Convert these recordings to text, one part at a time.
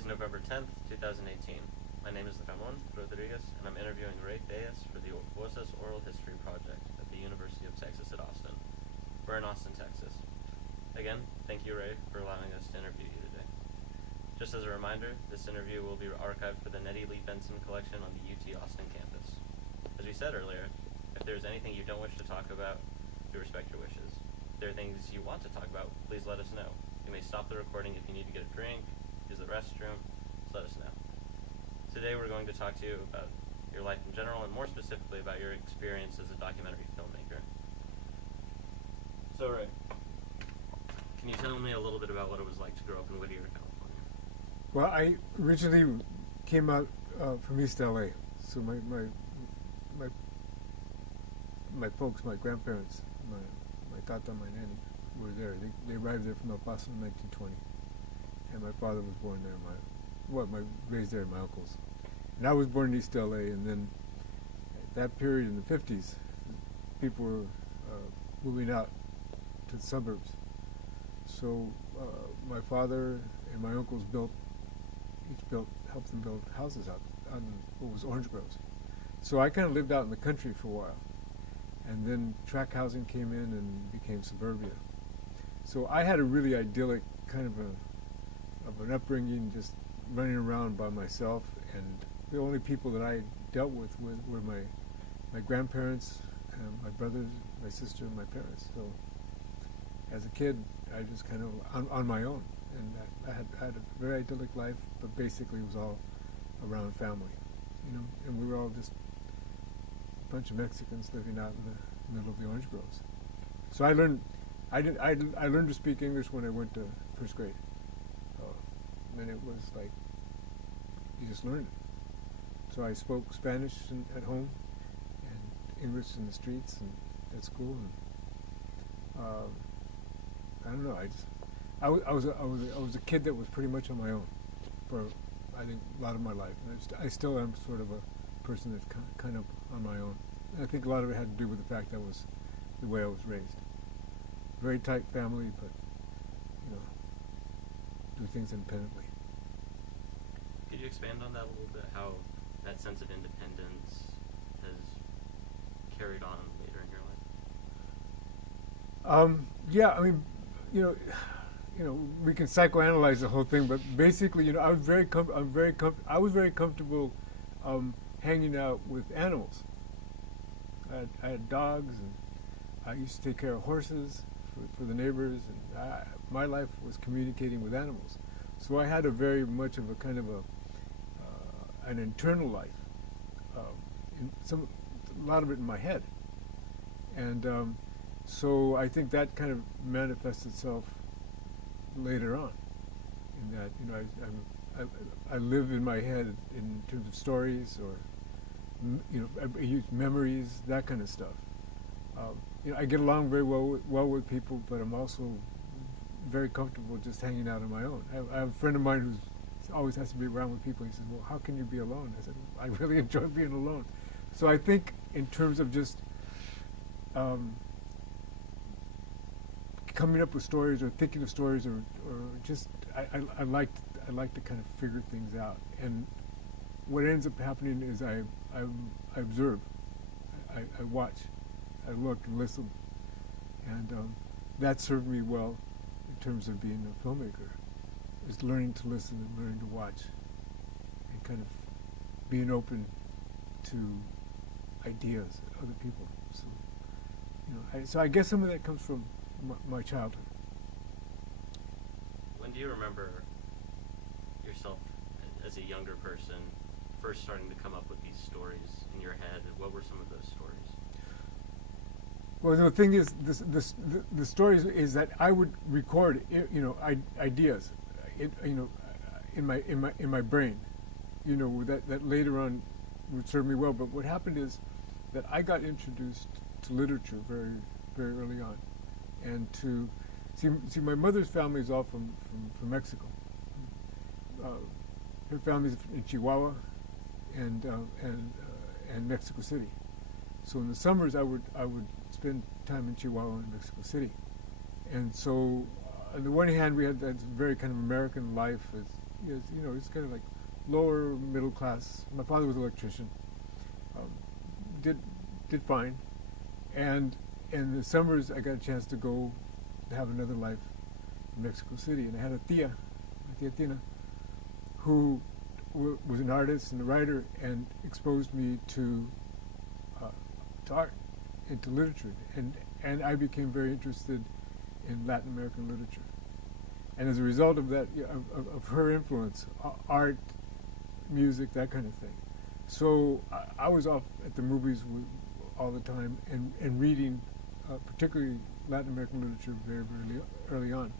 is November 10th, 2018. My name is Ramon Rodriguez, and I'm interviewing Ray Baez for the Voces Oral History Project at the University of Texas at Austin. We're in Austin, Texas. Again, thank you, Ray, for allowing us to interview you today. Just as a reminder, this interview will be archived for the Nettie Lee Benson collection on the UT Austin campus. As we said earlier, if there's anything you don't wish to talk about, we respect your wishes. If there are things you want to talk about, please let us know. You may stop the recording if you need to get a drink, use the restroom, just let us know. Today we're going to talk to you about your life in general and more specifically about your experience as a documentary filmmaker. So Ray, can you tell me a little bit about what it was like to grow up in Whittier, California? Well, I originally came out from East LA, so my folks, my grandparents, my tata, my nanny, were there. They arrived there from El Paso in 1920, and my father was born there. Raised there, my uncles, and I was born in East LA. And then at that period in the 50s, people were moving out to the suburbs. So my father and my uncles helped them build houses out on what was orange groves. So I kind of lived out in the country for a while, and then tract housing came in and became suburbia. So I had a really idyllic kind of an upbringing, just running around by myself, and the only people that I dealt with were my grandparents, my brothers, my sister, and my parents. So as a kid, I just kind of on my own, and I had a very idyllic life, but basically it was all around family, and we were all just a bunch of Mexicans living out in the middle of the orange groves. So I learned to speak English when I went to first grade. And it was like, you just learned it. So I spoke Spanish at home and English in the streets and at school. And I don't know. I was a kid that was pretty much on my own for, I think, a lot of my life. And I still am sort of a person that's kind of on my own. And I think a lot of it had to do with the fact that was the way I was raised. Very tight family, but do things independently. Could you expand on that a little bit, how that sense of independence has carried on later in your life? Yeah, I mean, we can psychoanalyze the whole thing, but basically, I was very comfortable hanging out with animals. I had dogs, and I used to take care of horses for the neighbors, and my life was communicating with animals. So I had a very much of a kind of an internal life, a lot of it in my head, and so I think that kind of manifests itself later on, in that I live in my head in terms of stories, or I use memories, that kind of stuff. I get along very well with people, but I'm also very comfortable just hanging out on my own. I have a friend of mine who always has to be around with people. He says, "Well, how can you be alone?" I said, "I really enjoy being alone." So I think in terms of just coming up with stories, or thinking of stories, or just I like to kind of figure things out. And what ends up happening is I observe, I watch, I look and listen, and that served me well in terms of being a filmmaker, is learning to listen and learning to watch, and kind of being open to ideas, other people. So, so I guess some of that comes from my childhood. When do you remember yourself as a younger person first starting to come up with these stories in your head? What were some of those stories? Well, the thing is, the stories is that I would record, ideas, in my brain, that later on would serve me well. But what happened is that I got introduced to literature very, very early on, and to see my mother's family is all from Mexico. Her family's in Chihuahua and Mexico City. So in the summers, I would spend time in Chihuahua and Mexico City. And so, on the one hand, we had that very kind of American life as is, you know, it's kind of like lower middle class. My father was an electrician. Um, did fine, and in the summers I got a chance to go have another life in Mexico City, and I had a tia, my tia Tina, who was an artist and a writer, and exposed me to art, into literature, and I became very interested in Latin American literature. And as a result of that, of her influence, art, music, that kind of thing. So I was off at the movies all the time and reading, particularly Latin American literature, very, very early on.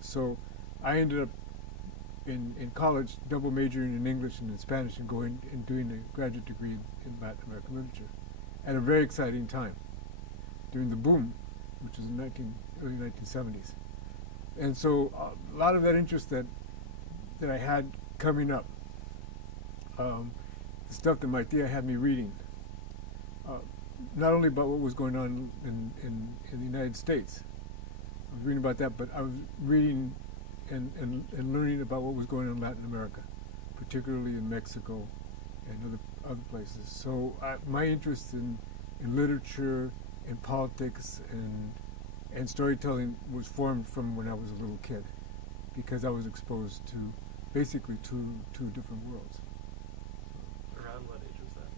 So I ended up in college double majoring in English and in Spanish and going and doing a graduate degree in Latin American literature at a very exciting time during the boom, which was in early 1970s. And so a lot of that interest that I had coming up, the stuff that my tia had me reading, not only about what was going on in the United States, I was reading about that, but I was reading and learning about what was going on in Latin America, particularly in Mexico and other places. So my interest in literature and politics and storytelling was formed from when I was a little kid, because I was exposed to basically two different worlds. Around what age was that?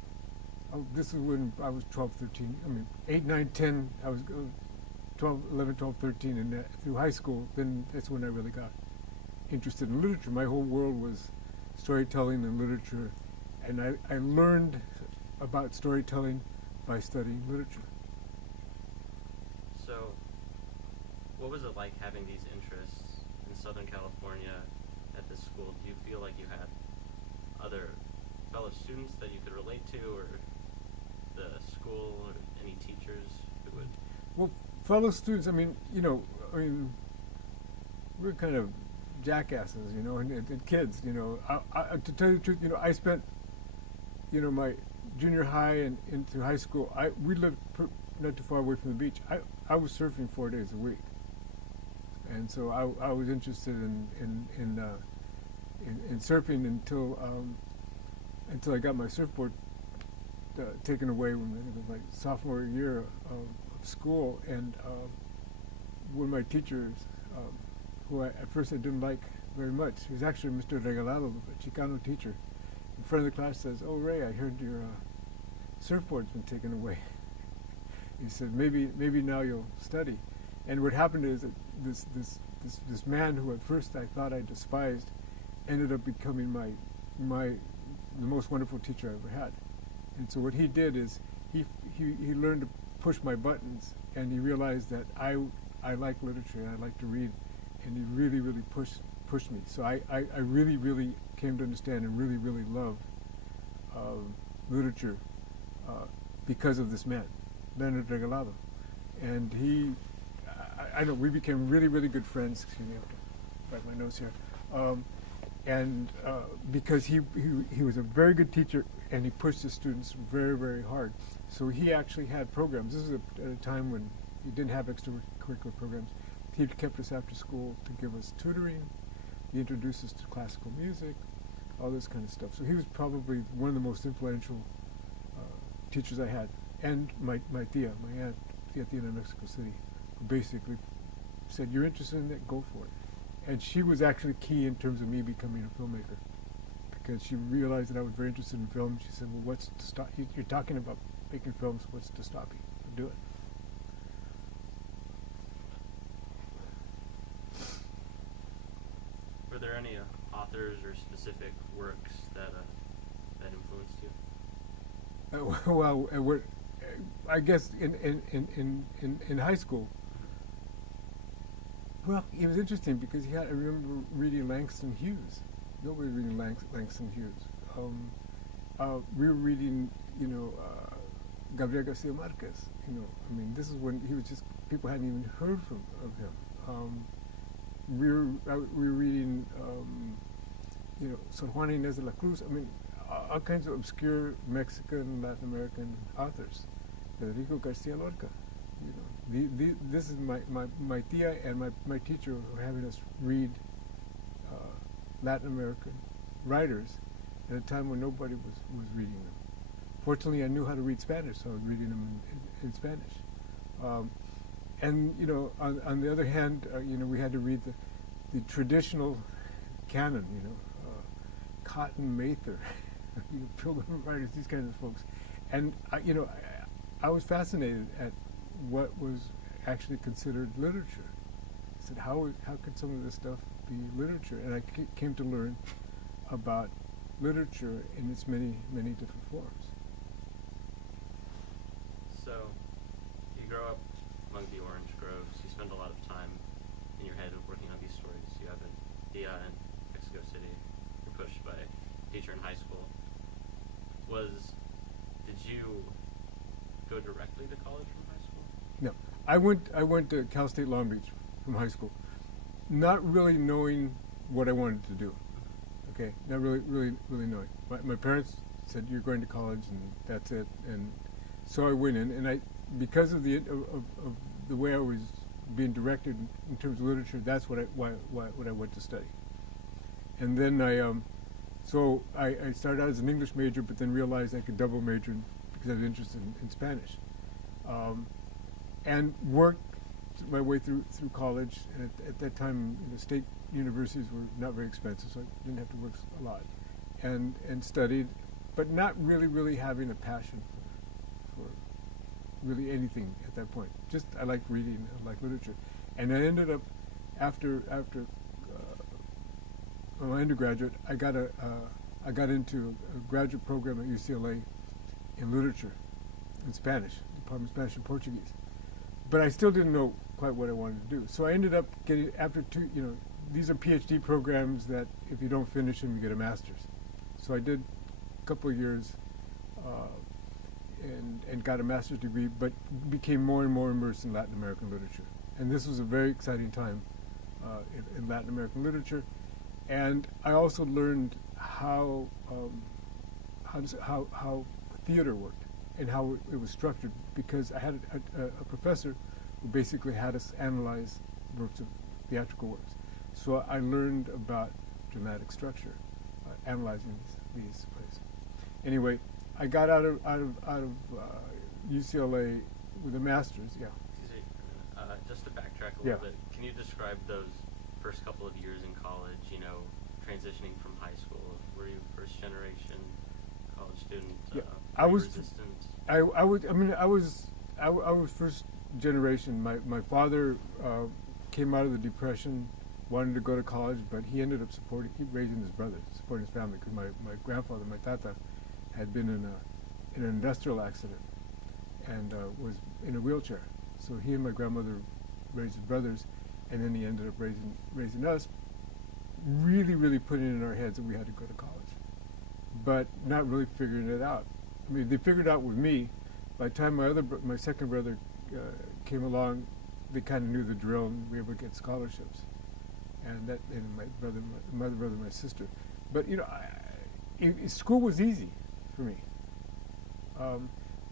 Oh, this is when I was 12, 13. I mean, 8, 9, 10. I was 11, 12, 13, and through high school, then that's when I really got interested in literature. My whole world was storytelling and literature, and I learned about storytelling by studying literature. So, what was it like having these interests in Southern California at this school? Do you feel like you had other fellow students that you could relate to, or the school, or any teachers who would? Well, fellow students, I mean, we're kind of jackasses, and kids, to tell you the truth, I spent, my junior high and into high school, we lived not too far away from the beach. I was surfing 4 days a week, and so I was interested in surfing until I got my surfboard taken away when I think it was my sophomore year of school, and one of my teachers, who at first I didn't like very much, he was actually Mr. Regalado, a Chicano teacher, in front of the class says, "Oh, Ray, I heard your surfboard's been taken away." He said, maybe now you'll study. And what happened is that this man who at first I thought I despised ended up becoming the most wonderful teacher I ever had. And so what he did is he learned to push my buttons, and he realized that I like literature and I like to read, and he really, really pushed me. So I really, really came to understand and really, really love literature because of this man, Leonard Regalado. And I know we became really, really good friends. Excuse me, I have to write my notes here. Because he was a very good teacher, and he pushed his students very, very hard. So he actually had programs. This was at a time when he didn't have extracurricular programs. He kept us after school to give us tutoring. He introduced us to classical music, all this kind of stuff. So he was probably one of the most influential teachers I had. And my aunt, Tia Tina in Mexico City, who basically said, "You're interested in that? Go for it." And she was actually key in terms of me becoming a filmmaker, because she realized that I was very interested in film. She said, "Well, what's to stop? You're talking about making films. What's to stop you? Do it." Were there any authors or specific works that influenced you? I guess in high school. Well, it was interesting because I remember reading Langston Hughes. Nobody was reading Langston Hughes. We were reading, Gabriel Garcia Marquez. This is when he was just, people hadn't even heard of him. We were reading, Sor Juana Inés de la Cruz. All kinds of obscure Mexican and Latin American authors. Federico Garcia Lorca. This is my tia and my teacher were having us read Latin American writers at a time when nobody was reading them. Fortunately, I knew how to read Spanish, so I was reading them in Spanish. And you know, on the other hand, you know, we had to read the traditional canon. You know, Cotton Mather, you know, Pilgrim writers, these kinds of folks. And you know, I was fascinated at what was actually considered literature. I said, how could some of this stuff be literature? And I came to learn about literature in its many different forms. So, you grow up among the orange groves. You spend a lot of time in your head working on these stories. You have an Dia in Mexico City. You're pushed by a teacher in high school. Did you go directly to college from high school? No, I went to Cal State Long Beach from high school, not really knowing what I wanted to do. Okay, not really knowing. My parents said, you're going to college and that's it, and so I went in, and because of the way I was being directed in terms of literature, that's what I went to study. And then so I started out as an English major, but then realized I could double major because I was interested in Spanish, and worked my way through college. And at that time, you know, state universities were not very expensive, so I didn't have to work a lot, and studied, but not really having a passion for really anything at that point. Just I liked reading, I liked literature, and I ended up after my undergraduate, I got into a graduate program at UCLA in literature, in Spanish, Department of Spanish and Portuguese. But I still didn't know quite what I wanted to do. So I ended up getting, after you know, these are PhD programs that if you don't finish them, you get a master's. So I did a couple of years and got a master's degree, but became more and more immersed in Latin American literature. And this was a very exciting time in Latin American literature. And I also learned how theater worked and how it was structured, because I had a professor who basically had us analyze works of theatrical works. So I learned about dramatic structure, analyzing these plays. Anyway, I got out of UCLA with a master's. Yeah. Excuse me for a minute. Just to backtrack a little bit, can you describe those first couple of years in college? You know, transitioning from high school. Were you first generation college student? Yeah, I was. Resistant? I was first generation. My father came out of the Depression, wanted to go to college, but he ended up raising his brothers, supporting his family, because my grandfather, my tata, had been in an industrial accident and was in a wheelchair. So he and my grandmother raised his brothers, and then he ended up raising us, really putting it in our heads that we had to go to college, but not really figuring it out. I mean, they figured it out with me. By the time my second brother came along, they kind of knew the drill and we were able to get scholarships, and my other brother, my sister. But you know, school was easy for me,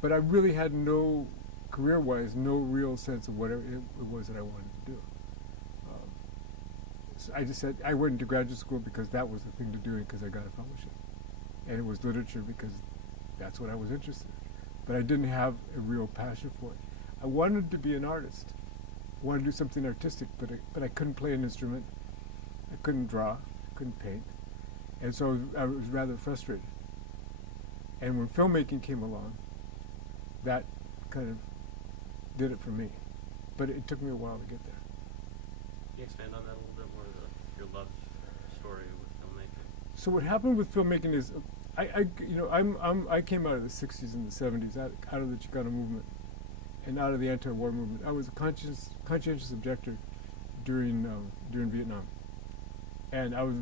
but I really had no, career-wise, no real sense of what it was that I wanted to do. So I just said I went into graduate school because that was the thing to do, because I got a fellowship, and it was literature because that's what I was interested in. But I didn't have a real passion for it. I wanted to be an artist. I wanted to do something artistic, but I couldn't play an instrument. I couldn't draw. I couldn't paint. And so I was rather frustrated. And when filmmaking came along, that kind of did it for me. But it took me a while to get there. Can you expand on that a little bit more, your love story with filmmaking? So what happened with filmmaking is, I came out of the 60s and the 70s, out of the Chicano movement and out of the anti-war movement. I was a conscientious objector during Vietnam, and I was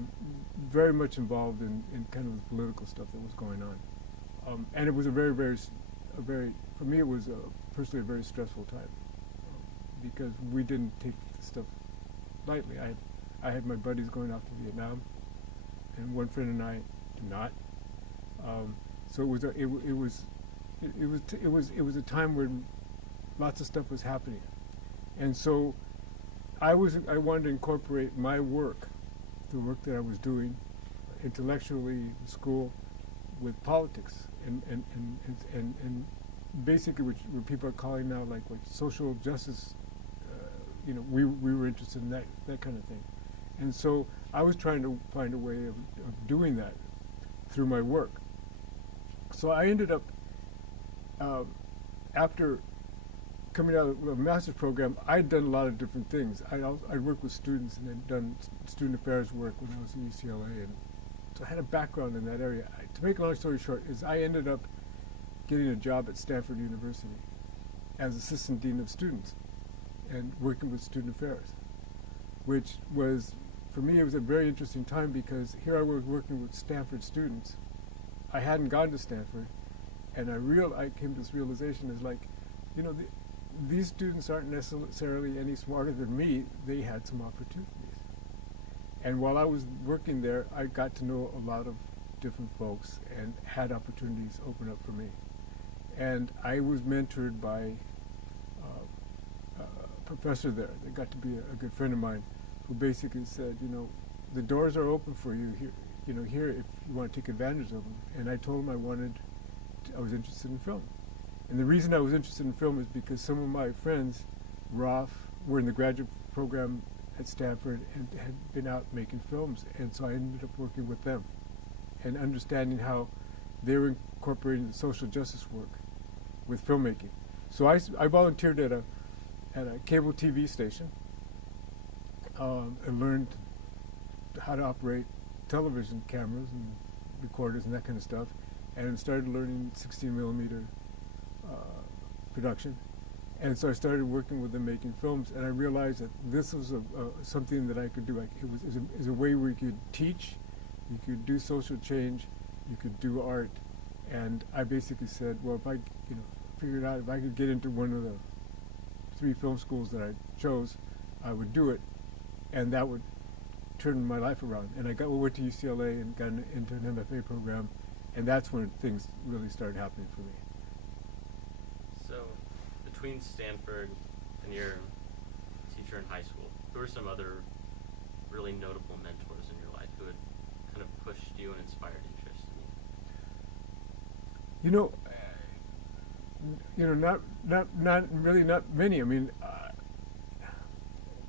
very much involved in kind of the political stuff that was going on, and it was a very for me it was personally a very stressful time, because we didn't take the stuff lightly. I had my buddies going off to Vietnam, and one friend and I did not. So it was a time where lots of stuff was happening, and so I wanted to incorporate my work the work that I was doing intellectually in school with politics and basically what people are calling now like social justice. We were interested in that kind of thing, and so I was trying to find a way of doing that through my work. So I ended up after coming out of a master's program, I'd done a lot of different things. I'd worked with students and I'd done student affairs work when I was at UCLA, and so I had a background in that area. To make a long story short, is I ended up getting a job at Stanford University as assistant dean of students and working with student affairs, which was, for me, it was a very interesting time because here I was working with Stanford students. I hadn't gone to Stanford, and I came to this realization is like, these students aren't necessarily any smarter than me. They had some opportunities. And while I was working there, I got to know a lot of different folks and had opportunities open up for me. And I was mentored by a professor there that got to be a good friend of mine, who basically said, the doors are open for you here if you want to take advantage of them. And I told him I was interested in film. And the reason I was interested in film is because some of my friends, Roth, were in the graduate program at Stanford and had been out making films. And so I ended up working with them and understanding how they were incorporating the social justice work with filmmaking. So I volunteered at a cable TV station and learned how to operate television cameras and recorders and that kind of stuff, and started learning 16 millimeter production. And so I started working with them making films, and I realized that this was something that I could do. It was a way where you could teach, you could do social change, you could do art. And I basically said, well, if I figured out if I could get into one of the 3 film schools that I chose, I would do it, and that would turn my life around. And I went to UCLA and got into an MFA program, and that's when things really started happening for me. So, between Stanford and your teacher in high school, who are some other really notable mentors in your life who had kind of pushed you and inspired interest in you? Not many. I mean,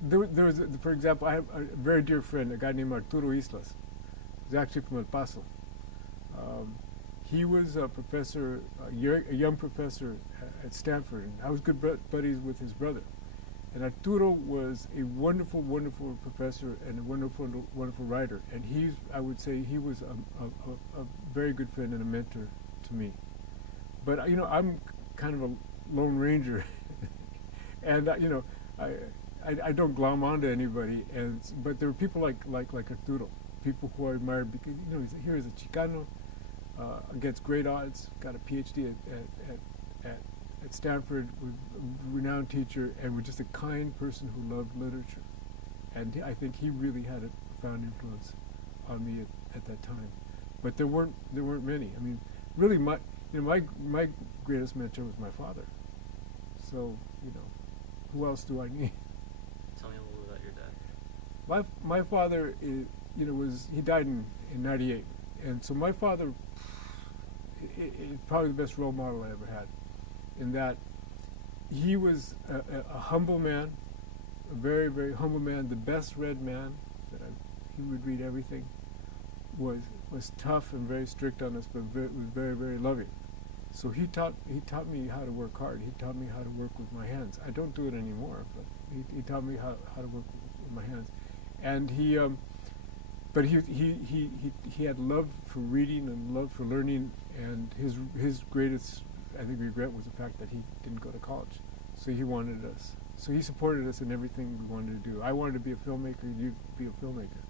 there was, for example, I have a very dear friend, a guy named Arturo Islas. He's actually from El Paso. He was a professor, a young professor at Stanford, and I was good buddies with his brother. And Arturo was a wonderful, wonderful professor and a wonderful, wonderful writer. And I would say he was a very good friend and a mentor to me. But I'm kind of a lone ranger, and I don't glom onto anybody. But there were people like Arturo, people who I admired because here is a Chicano against great odds, got a PhD at Stanford, was a renowned teacher, and was just a kind person who loved literature. And I think he really had a profound influence on me at that time. But there weren't many. I mean, really, my greatest mentor was my father. So, who else do I need? Tell me a little about your dad. My father, he died in '98, and so my father is probably the best role model I ever had, in that he was a humble man, a very, very humble man, the best read man. He would read everything. Was tough and very strict on us, but was very, very loving. So he taught me how to work hard. He taught me how to work with my hands. I don't do it anymore, but he taught me how to work with my hands. And he had love for reading and love for learning. And his greatest, I think, regret was the fact that he didn't go to college. So he wanted us. So he supported us in everything we wanted to do. I wanted to be a filmmaker. You'd be a filmmaker.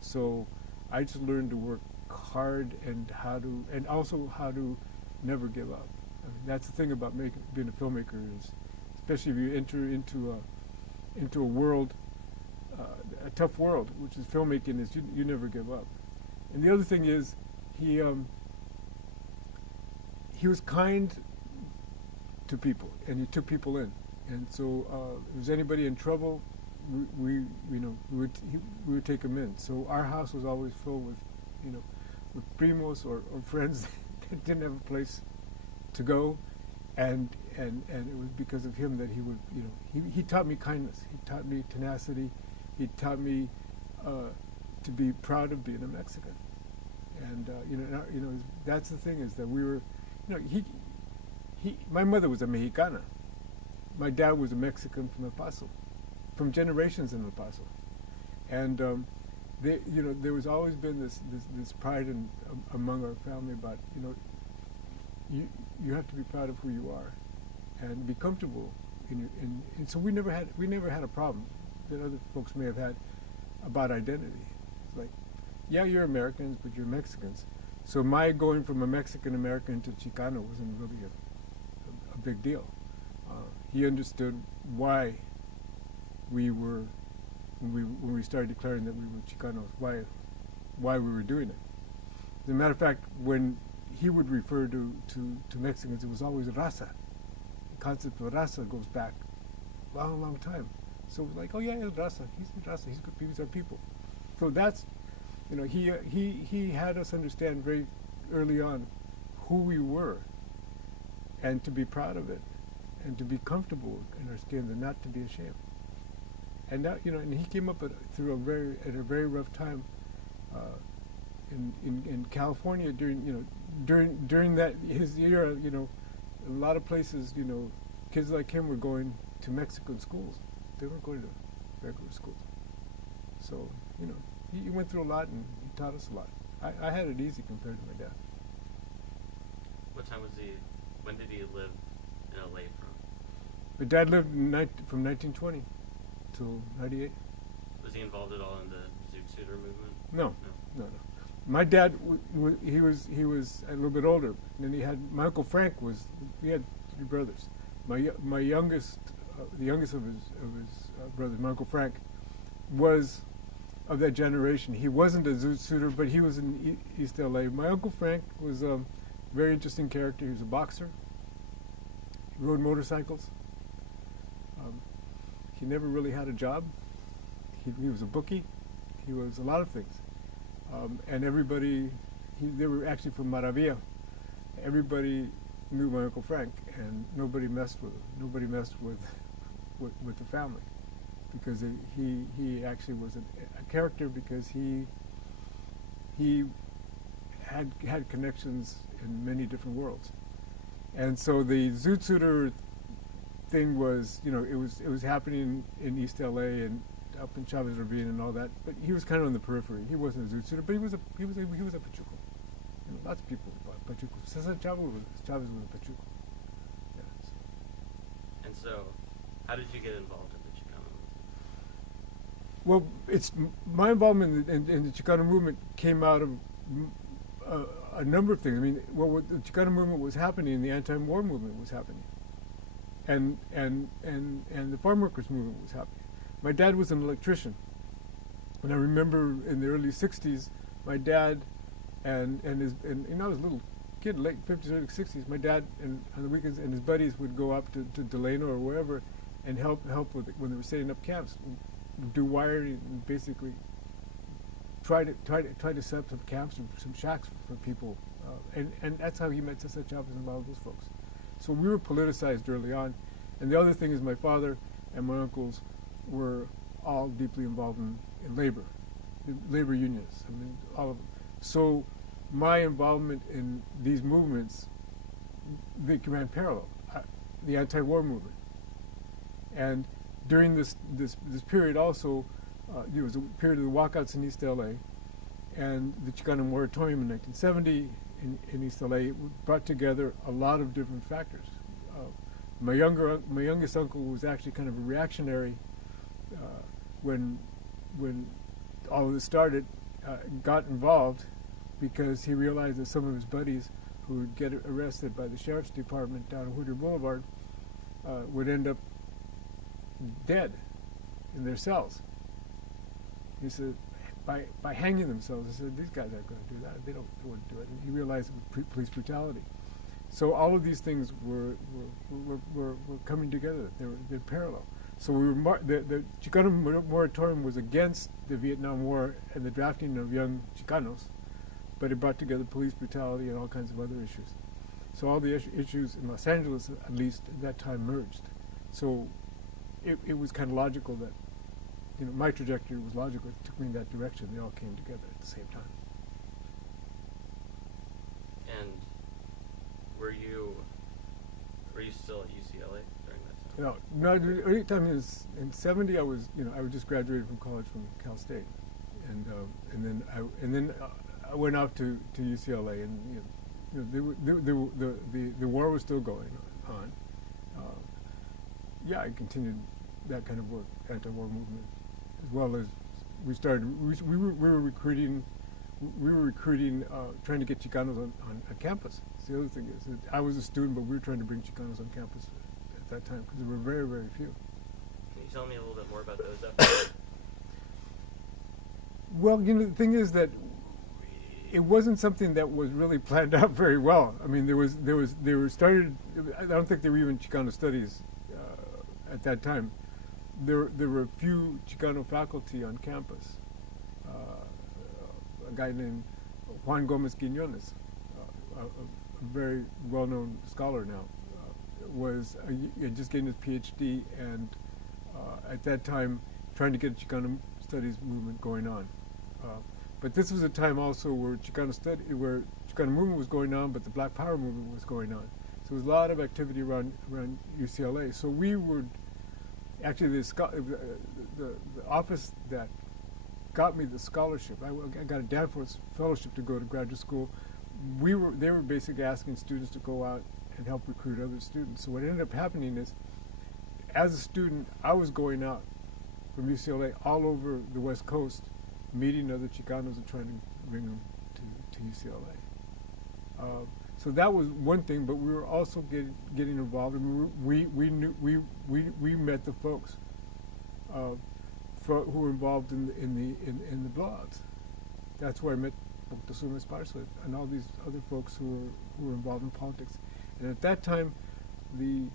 So I just learned to work hard and also how to never give up. I mean, that's the thing about being a filmmaker is, especially if you enter into a world, a tough world, which is filmmaking, is you never give up. And the other thing is, he was kind to people, and he took people in. And so if there's anybody in trouble, we would take him in. So our house was always filled with, with primos or friends that didn't have a place to go, and it was because of him that he would, he taught me kindness. He taught me tenacity. He taught me to be proud of being a Mexican. And that's the thing, is that we were, my mother was a Mexicana. My dad was a Mexican from El Paso, from generations in El Paso, and there was always been this pride among our family about, you have to be proud of who you are, and be comfortable and so we never had a problem that other folks may have had about identity. It's like, yeah, you're Americans, but you're Mexicans. So my going from a Mexican American to Chicano wasn't really a big deal. He understood why we were, when we started declaring that we were Chicanos, why we were doing it. As a matter of fact, when he would refer to Mexicans, it was always raza. The concept of raza goes back a long, long time. So it was like, oh yeah, he's raza. He's raza. He's our people. So that's, he had us understand very early on who we were, and to be proud of it, and to be comfortable in our skins, and not to be ashamed. And that, and he came up at a very rough time in California during that his era. A lot of places, kids like him were going to Mexican schools. They weren't going to regular schools. So he went through a lot, and he taught us a lot. I had it easy compared to my dad. What time was he? When did he live in LA from? My dad lived from 1920 till 98. Was he involved at all in the Zoot Suiter movement? No. My dad, he was a little bit older. And then my Uncle Frank we had three brothers. My youngest, the youngest of his brothers, my Uncle Frank, was of that generation. He wasn't a Zoot Suiter, but he was in East LA. My Uncle Frank was a very interesting character. He was a boxer. He rode motorcycles. He never really had a job. He was a bookie. He was a lot of things. And they were actually from Maravilla. Everybody knew my Uncle Frank, and nobody messed with him. Nobody messed with the family, because he actually was a character, because he had connections in many different worlds. And so the Zoot Suiter thing was, it was happening in East LA and up in Chavez Ravine and all that, but he was kind of on the periphery. He wasn't a Zoot Suiter, but he was a Pachuco. Lots of people were Pachucos. Cesar Chavez was a Pachuco. Yeah, so. And so, how did you get involved in the Chicano movement? Well, it's my involvement in the Chicano movement came out of a number of things. I mean, what the Chicano movement was happening, the anti-war movement was happening, and the farm workers movement was happening. My dad was an electrician, and I remember in the early '60s, my dad and I was a little kid, late '50s, early '60s. My dad on the weekends and his buddies would go up to Delano or wherever and help with when they were setting up camps, do wiring, and basically try to set up some camps and some shacks for people, and that's how he met Cesar Chavez and a lot of those folks. So we were politicized early on, and the other thing is my father and my uncles were all deeply involved in labor unions. I mean, all of them. So my involvement in these movements, they ran parallel. The anti-war movement, and during this period also, there was a period of the walkouts in East LA, and the Chicano moratorium in 1970 in East LA brought together a lot of different factors. My youngest uncle was actually kind of a reactionary when all of this started, got involved because he realized that some of his buddies who would get arrested by the sheriff's department down on Whittier Boulevard would end up dead in their cells. He said, by hanging themselves, he said, these guys aren't going to do that. They wouldn't do it. And he realized it was police brutality. So all of these things were coming together. They're parallel. So we were the Chicano moratorium was against the Vietnam War and the drafting of young Chicanos, but it brought together police brutality and all kinds of other issues. So all the issues in Los Angeles, at least at that time, merged. So it was kind of logical that, my trajectory was logical. It took me in that direction. They all came together at the same time. And were you still at UCLA during that time? No, the early time is in '70. I was just graduated from college from Cal State, and then I went off to UCLA, and the war was still going on. I continued that kind of work, anti-war movement, as well as we were recruiting, trying to get Chicanos on campus. The other thing is that I was a student, but we were trying to bring Chicanos on campus at that time because there were very, very few. Can you tell me a little bit more about those efforts? Well, the thing is that it wasn't something that was really planned out very well. I mean, they were started. I don't think there were even Chicano studies at that time. There were a few Chicano faculty on campus. A guy named Juan Gomez Quiñones, a very well-known scholar now, was just getting his PhD, and at that time trying to get a Chicano studies movement going on. But this was a time also where Chicano movement was going on, but the Black Power movement was going on. So there was a lot of activity around UCLA. So we would actually the office that got me the scholarship. I got a Danforth fellowship to go to graduate school. They were basically asking students to go out and help recruit other students. So what ended up happening is, as a student, I was going out from UCLA all over the West Coast, meeting other Chicanos and trying to bring them to UCLA. So that was one thing, but we were also getting involved, and we met the folks who were involved in the blogs. That's where I met Moctezuma Esparza and all these other folks who were involved in politics. And at that time, the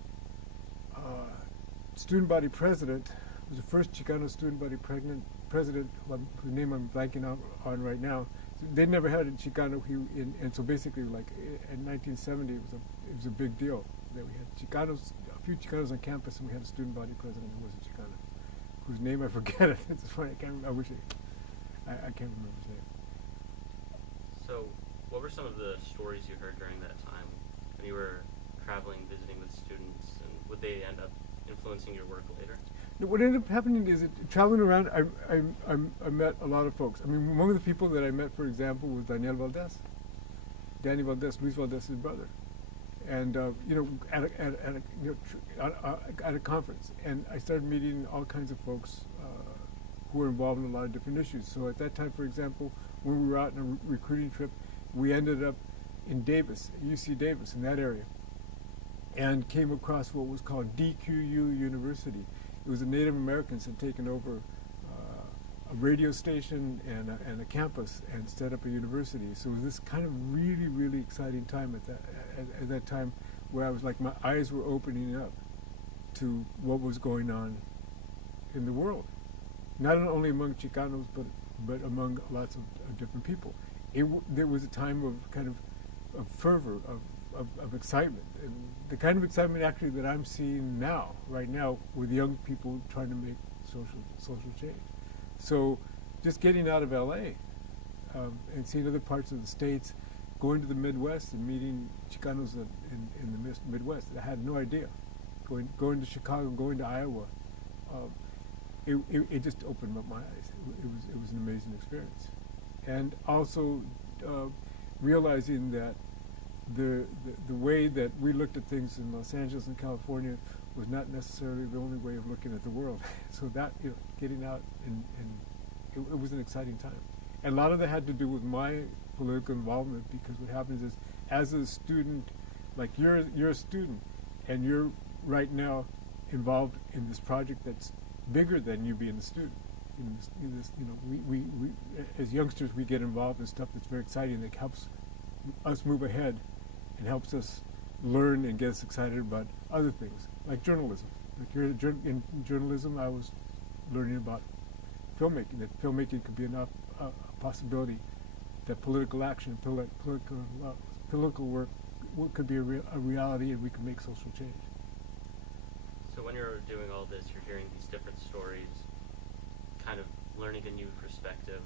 student body president was the first Chicano student body president, whose name I'm blanking on right now. So they never had a Chicano, and so basically, like in 1970, it was a big deal that we had Chicanos, a few Chicanos on campus, and we had a student body president who was a Chicano, whose name I forget. It's funny. I wish I can't remember his name. So, what were some of the stories you heard during that time when you were traveling, visiting with students, and would they end up influencing your work later? What ended up happening is that traveling around, I met a lot of folks. I mean, one of the people that I met, for example, was Daniel Valdez. Danny Valdez, Luis Valdez's brother. And, at a conference. And I started meeting all kinds of folks who were involved in a lot of different issues. So at that time, for example, when we were out on a recruiting trip, we ended up in Davis, UC Davis, in that area, and came across what was called DQU University. It was the Native Americans had taken over a radio station and a campus and set up a university. So it was this kind of really, really exciting time at that time, where I was like, my eyes were opening up to what was going on in the world, not only among Chicanos but among lots of different people. There was a time of kind of fervor, of excitement, and the kind of excitement actually that I'm seeing now, right now, with young people trying to make social change. So just getting out of LA and seeing other parts of the states, going to the Midwest and meeting Chicanos in the Midwest, I had no idea. Going to Chicago, going to Iowa, it just opened up my eyes. It was an amazing experience, and also realizing that the way that we looked at things in Los Angeles and California was not necessarily the only way of looking at the world. So that, getting out and it was an exciting time. And a lot of that had to do with my political involvement, because what happens is, as a student, like you're a student, and you're right now involved in this project that's bigger than you being a student. We as youngsters, we get involved in stuff that's very exciting, that helps us move ahead and helps us learn and get us excited about other things, like journalism. Like here in journalism, I was learning about filmmaking. That filmmaking could be a possibility. That political action, political work could be a reality, and we could make social change. So when you're doing all this, you're hearing these different stories, kind of learning a new perspective.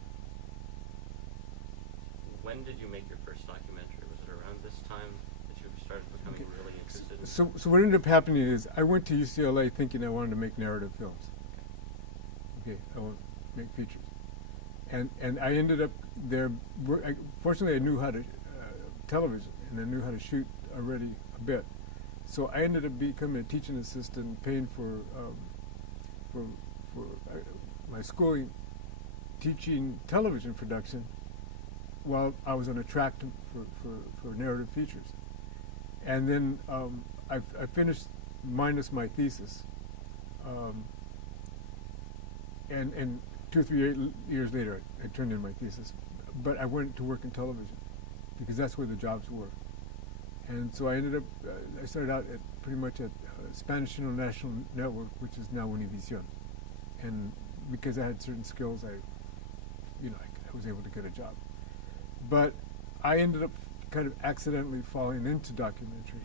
When did you make your first documentary? Was it around this time that you started becoming really interested in? So what ended up happening is I went to UCLA thinking I wanted to make narrative films. Okay, I want to make features. And I ended up there. Fortunately, I knew how to television, and I knew how to shoot already a bit. So I ended up becoming a teaching assistant, paying for my schooling, teaching television production, while I was on a track for narrative features. And then I finished minus my thesis, and 2 or 3 years later, I turned in my thesis. But I went to work in television because that's where the jobs were. And so I ended up, I started out pretty much at Spanish International Network, which is now Univision. And because I had certain skills, I was able to get a job. But I ended up kind of accidentally falling into documentary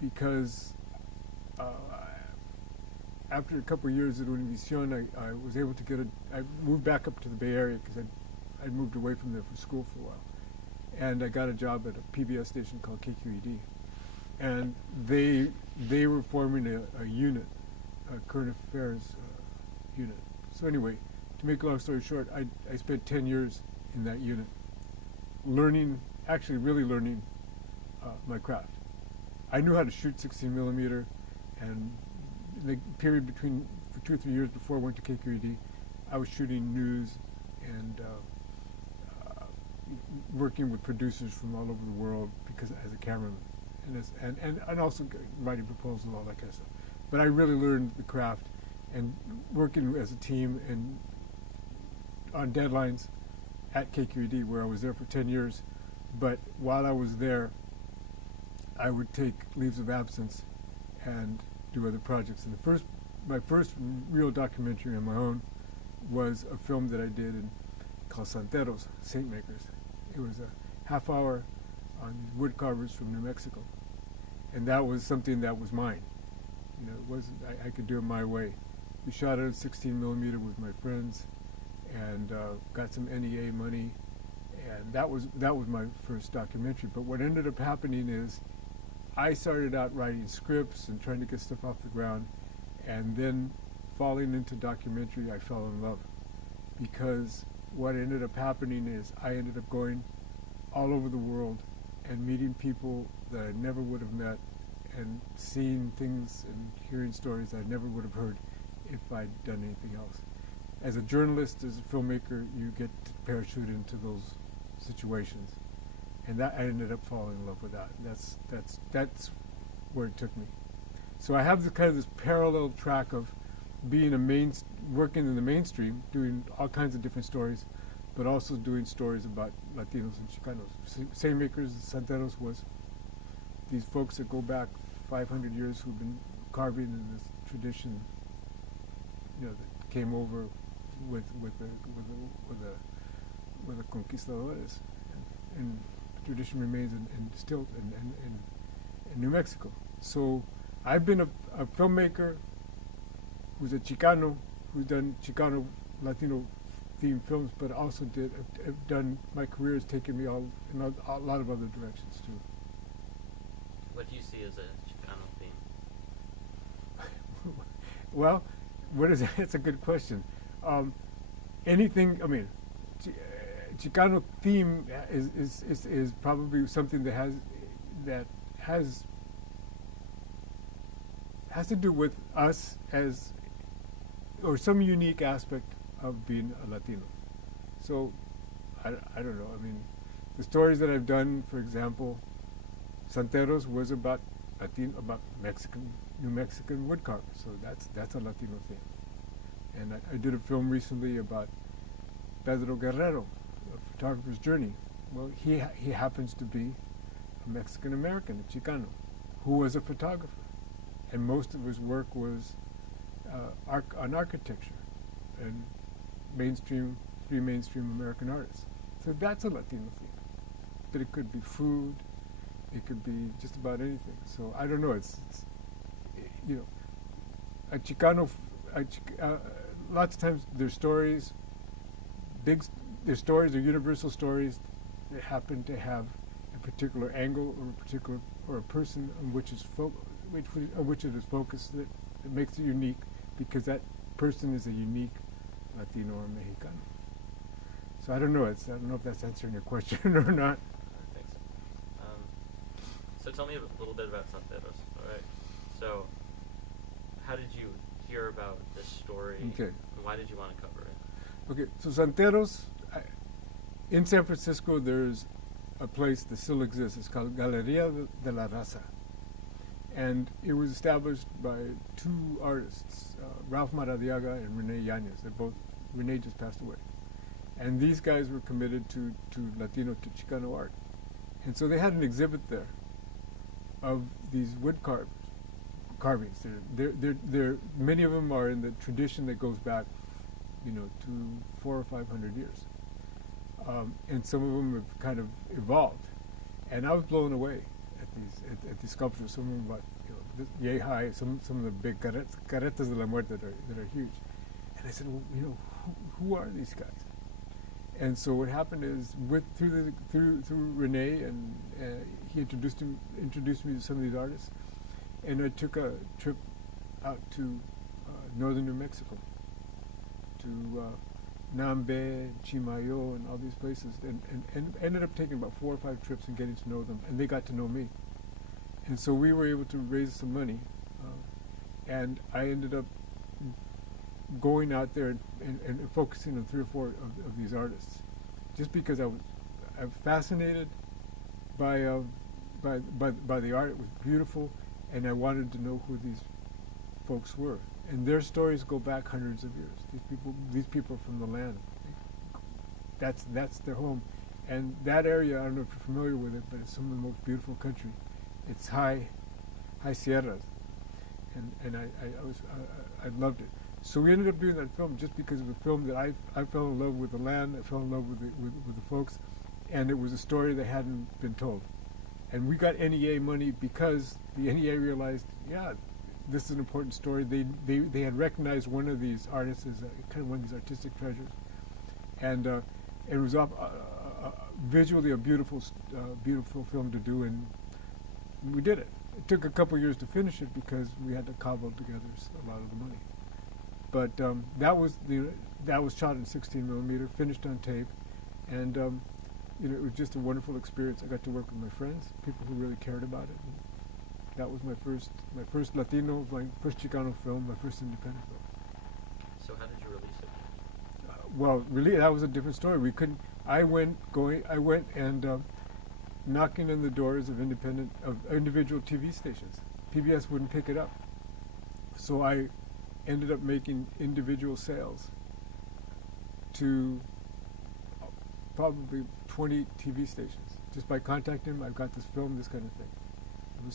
because after a couple of years at Univision, I was able to I moved back up to the Bay Area because I'd moved away from there for school for a while. And I got a job at a PBS station called KQED. And they were forming a unit, a current affairs unit. So anyway, to make a long story short, I spent 10 years in that unit really learning my craft. I knew how to shoot 16 millimeter, and the period for 2 or 3 years before I went to KQED, I was shooting news and working with producers from all over the world because as a cameraman, and also writing proposals, all that kind of stuff. But I really learned the craft and working as a team and on deadlines at KQED, where I was there for 10 years. But while I was there, I would take leaves of absence and do other projects. And my first real documentary on my own was a film that I did called Santeros, Saint Makers. It was a half hour on wood carvers from New Mexico. And that was something that was mine. It wasn't, I could do it my way. We shot it at 16 millimeter with my friends and got some NEA money. And that was my first documentary. But what ended up happening is I started out writing scripts and trying to get stuff off the ground, and then falling into documentary, I fell in love. Because what ended up happening is I ended up going all over the world and meeting people that I never would have met and seeing things and hearing stories I never would have heard if I'd done anything else. As a journalist, as a filmmaker, you get to parachute into those situations. And that I ended up falling in love with that. That's where it took me. So I have this parallel track of being working in the mainstream, doing all kinds of different stories, but also doing stories about Latinos and Chicanos. Saint Makers, Santeros was these folks that go back 500 years who've been carving in this tradition, that came over with the conquistadores, and the tradition remains still in New Mexico. So I've been a filmmaker who's a Chicano, who's done Chicano Latino themed films, but also have done, my career has taken me in a lot of other directions too. What do you see as a Chicano theme? Well, what is that? It's a good question. Anything, Chicano theme is probably something that has to do with us or some unique aspect of being a Latino. So, I don't know. The stories that I've done, for example, Santeros was about New Mexican wood carvers. So that's a Latino theme. And I did a film recently about Pedro Guerrero, a photographer's journey. Well, he happens to be a Mexican American, a Chicano, who was a photographer. and most of his work was on architecture and three mainstream American artists. So that's a Latino theme. But it could be food, it could be just about anything. So I don't know. It's you know, a Chicano. Lots of times their stories, their stories are universal stories that happen to have a particular angle or a person on which it is focused that makes it unique, because that person is a unique Latino or Mexicano. So I don't know. I don't know if that's answering your question or not. Thanks. So tell me a little bit about Santeros. All right. So how did you hear about this story? Okay. And why did you want to cover it? Okay. So Santeros, in San Francisco, there's a place that still exists. It's called Galeria de la Raza, and it was established by two artists, Ralph Maradiaga and Rene Yanez. Rene just passed away. And these guys were committed to Latino, to Chicano art. And so they had an exhibit there of these wood carvings. They're many of them are in the tradition that goes back, to 400 or 500 years. And some of them have kind of evolved. And I was blown away at these sculptures. Some of them about yay high. Some of the big caretas de la muerte that are huge. And I said, well, who are these guys? And so what happened is, through Rene, and he introduced me to some of these artists, and I took a trip out to northern New Mexico, to Nambe, Chimayo, and all these places, and ended up taking about 4 or 5 trips and getting to know them, and they got to know me. And so we were able to raise some money, and I ended up going out there and focusing on 3 or 4 of these artists, just because I'm fascinated by the art. It was beautiful, and I wanted to know who these folks were. And their stories go back hundreds of years. These people are from the land. That's their home, and that area, I don't know if you're familiar with it, but it's some of the most beautiful country. It's high sierras, and I loved it. So we ended up doing that film just because it was a film that I fell in love with the land, I fell in love with the folks, and it was a story that hadn't been told. And we got NEA money because the NEA realized, this is an important story. They had recognized one of these artists as kind of one of these artistic treasures, and it was visually a beautiful film to do, and we did it. It took a couple years to finish it because we had to cobble together a lot of the money. But that was shot in 16 millimeter, finished on tape, and it was just a wonderful experience. I got to work with my friends, people who really cared about it. And that was my first Latino, my first Chicano film, my first independent film. So how did you release it? Well, really, that was a different story. We couldn't. I went and knocking on the doors of individual TV stations. PBS wouldn't pick it up, so I ended up making individual sales to probably 20 TV stations just by contacting them. I've got this film, this kind of thing.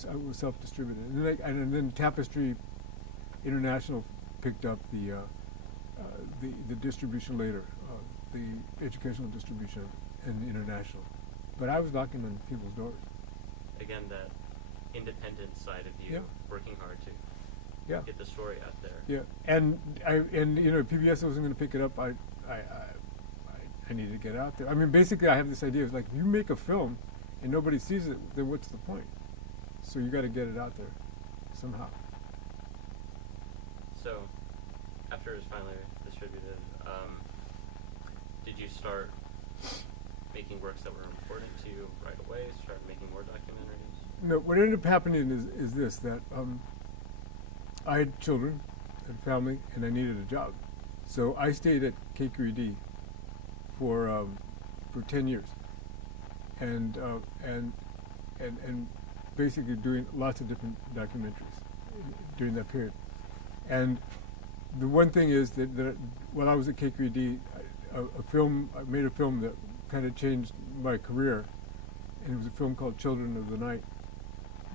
I was self-distributed, and then Tapestry International picked up the distribution later, the educational distribution and the international. But I was knocking on people's doors. Again, that independent side of you, working hard to get the story out there. Yeah, and PBS wasn't going to pick it up. I needed to get it out there. I mean, basically, I have this idea of like, if you make a film and nobody sees it, then what's the point? So you got to get it out there somehow. So, after it was finally distributed, did you start making works that were important to you right away? Start making more documentaries? No, what ended up happening is this, that I had children and family, and I needed a job. So I stayed at KQED for 10 years, and basically doing lots of different documentaries during that period. And the one thing is that while I was at KQED, I made a film that kind of changed my career, and it was a film called Children of the Night,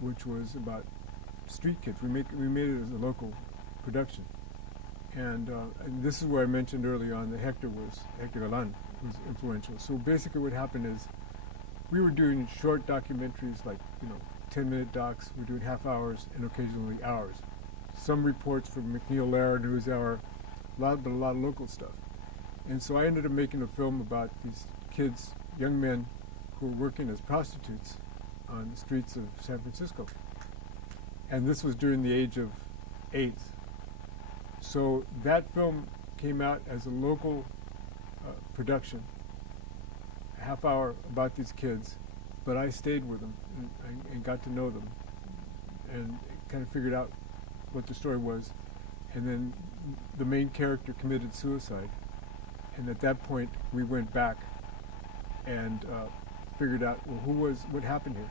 which was about street kids. We made it as a local production, and this is where I mentioned early on that Hector Galan was influential. So basically, what happened is we were doing short documentaries, like 10-minute docs. We're doing half hours and occasionally hours. Some reports from McNeil Lehrer, NewsHour, but a lot of local stuff. And so I ended up making a film about these kids, young men, who were working as prostitutes on the streets of San Francisco. And this was during the age of AIDS. So that film came out as a local production, a half hour about these kids, but I stayed with them and got to know them and kind of figured out what the story was. And then the main character committed suicide. And at that point, we went back and figured out, well, what happened here?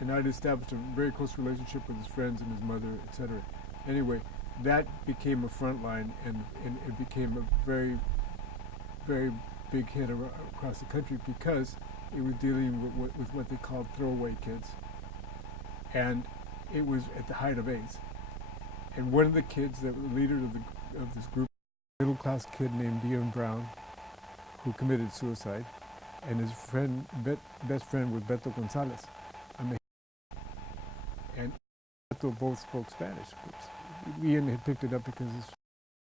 And I'd established a very close relationship with his friends and his mother, etc. Anyway, that became a front line, and it became a very, very big hit across the country because it was dealing with what they called throwaway kids. And it was at the height of AIDS. And one of the kids, the leader of this group, a middle-class kid named Ian Brown, who committed suicide, and his best friend was Beto Gonzalez. And Beto both spoke Spanish, of course. Ian had picked it up because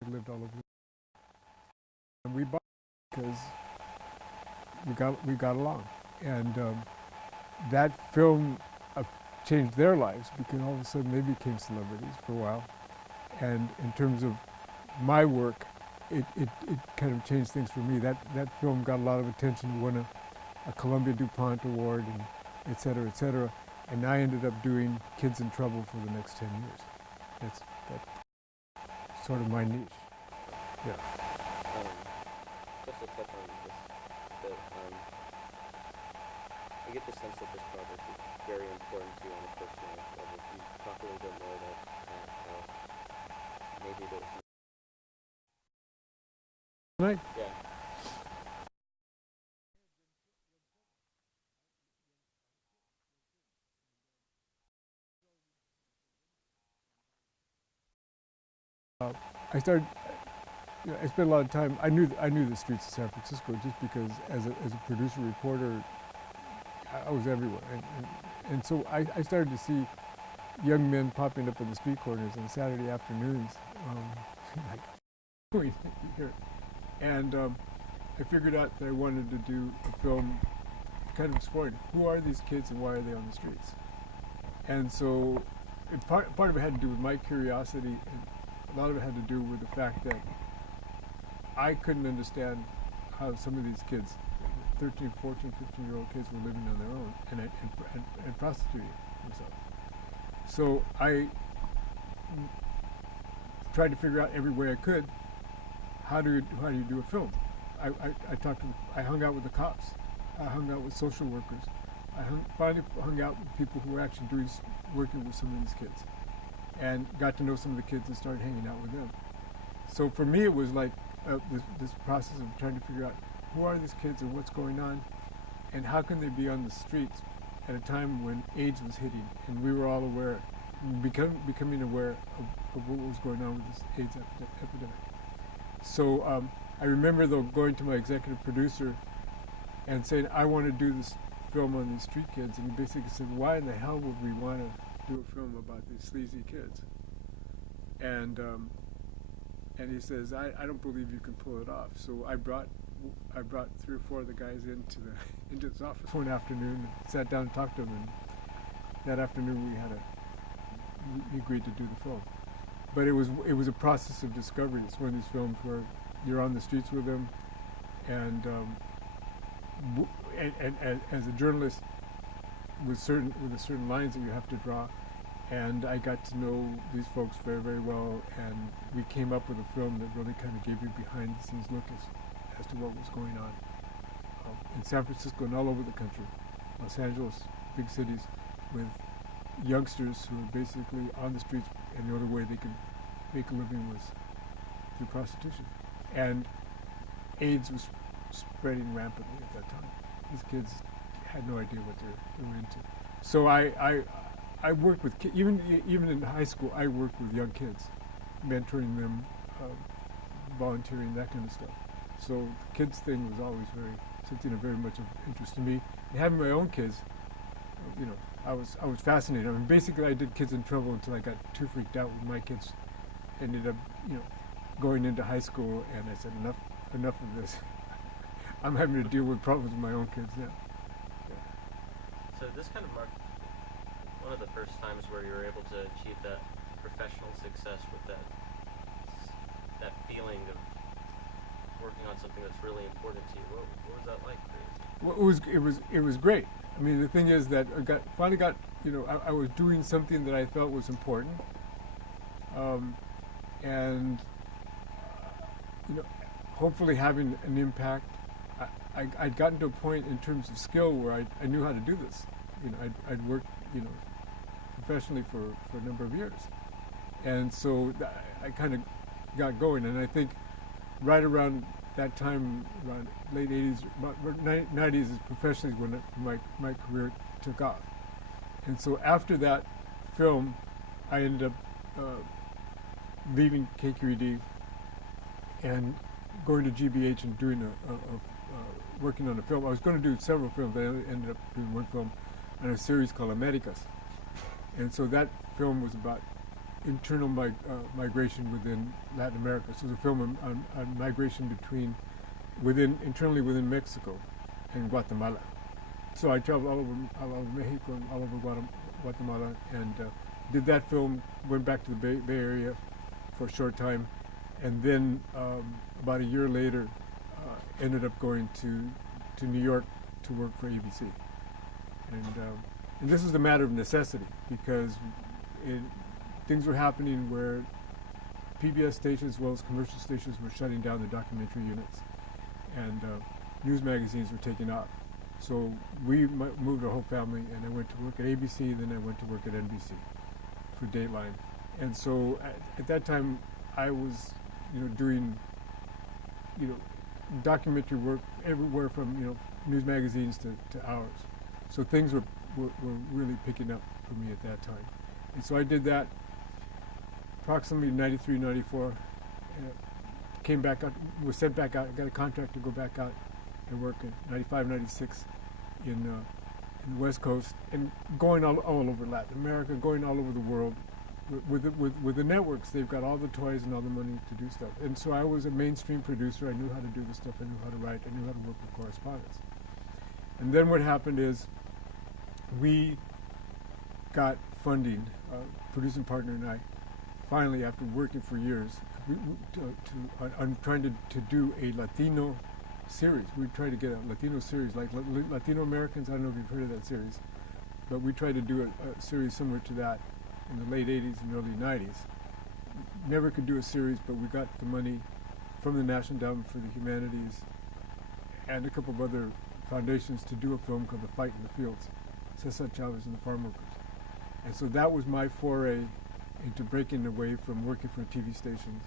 he lived all over. And we bought it because we got along. And that film changed their lives because all of a sudden they became celebrities for a while. And in terms of my work, it kind of changed things for me. That film got a lot of attention, won a Columbia DuPont Award, and et cetera, and I ended up doing Kids in Trouble for the next 10 years. That's sort of my niche. Yeah. Just to touch on this bit, I get the sense that this project is very important to you on a personal level. Can you talk a little bit more about how maybe there's... Right. Yeah. I spent a lot of time. I knew the streets of San Francisco just because, as a producer reporter, I was everywhere, and so I started to see young men popping up on the street corners on Saturday afternoons, like here, and I figured out that I wanted to do a film, kind of exploring who are these kids and why are they on the streets, and so part of it had to do with my curiosity. And a lot of it had to do with the fact that I couldn't understand how some of these kids, 13, 14, 15-year-old kids, were living on their own and prostituting themselves. So I tried to figure out every way I could how do you do a film. I hung out with the cops. I hung out with social workers. I finally hung out with people who were actually working with some of these kids, and got to know some of the kids and started hanging out with them. So for me, it was like this process of trying to figure out who are these kids and what's going on, and how can they be on the streets at a time when AIDS was hitting, and we were all aware, becoming aware of what was going on with this AIDS epidemic. So I remember, though, going to my executive producer and saying, I want to do this film on these street kids, and he basically said, why in the hell would we want to do a film about these sleazy kids? And he says, I don't believe you can pull it off. So I brought 3 or 4 of the guys into his office one afternoon, and sat down and talked to him, and that afternoon we agreed to do the film. But it was a process of discovery. It's one of these films where you're on the streets with them, and as a journalist, with certain lines that you have to draw. And I got to know these folks very, very well, and we came up with a film that really kind of gave you behind-the-scenes look as to what was going on in San Francisco and all over the country, Los Angeles, big cities, with youngsters who were basically on the streets, and the only way they could make a living was through prostitution. And AIDS was spreading rampantly at that time. These kids had no idea what they were into. So I I worked with even in high school. I worked with young kids, mentoring them, volunteering, that kind of stuff. So the kids thing was always something of very much of interest to me. And having my own kids, I was fascinated. I mean, basically, I did kids in trouble until I got too freaked out with my kids. Ended up, going into high school, and I said, enough of this. I'm having to deal with problems with my own kids now. So this kind of marked one of the first times where you were able to achieve that professional success with that feeling of working on something that's really important to you. What was that like for you? Well, it was great. I mean, the thing is that I was doing something that I felt was important, and hopefully having an impact. I'd gotten to a point in terms of skill where I knew how to do this. I'd worked professionally for a number of years, and so I kind of got going. And I think right around that time, around late 80s, 90s, is professionally when my career took off. And so after that film, I ended up leaving KQED and going to GBH and doing working on a film. I was going to do several films, but I ended up doing one film on a series called Americas. And so that film was about internal migration within Latin America. So it was a film on migration internally within Mexico and Guatemala. So I traveled all over Mexico and all over Guatemala, and did that film, went back to the Bay Area for a short time, and then about a year later ended up going to New York to work for ABC. And this was a matter of necessity, because things were happening where PBS stations as well as commercial stations were shutting down their documentary units, and news magazines were taking off. So we moved our whole family, and I went to work at ABC, then I went to work at NBC for Dateline. And so at that time, I was doing documentary work everywhere from news magazines to ours. So things were really picking up for me at that time. And so I did that approximately 93, 94. Came back out, was sent back out, got a contract to go back out and work in 95, 96 in the West Coast, and going all over Latin America, going all over the world. With the networks, they've got all the toys and all the money to do stuff. And so I was a mainstream producer. I knew how to do the stuff. I knew how to write. I knew how to work with correspondence. And then what happened is we got funding, producing partner and I, finally, after working for years, I'm trying to do a Latino series. We tried to get a Latino series, like Latino Americans. I don't know if you've heard of that series, but we tried to do a series similar to that in the late 80s and early 90s. Never could do a series, but we got the money from the National Endowment for the Humanities and a couple of other foundations to do a film called The Fight in the Fields, Cesar Chavez and the Farm Workers. And so that was my foray into breaking away from working for TV stations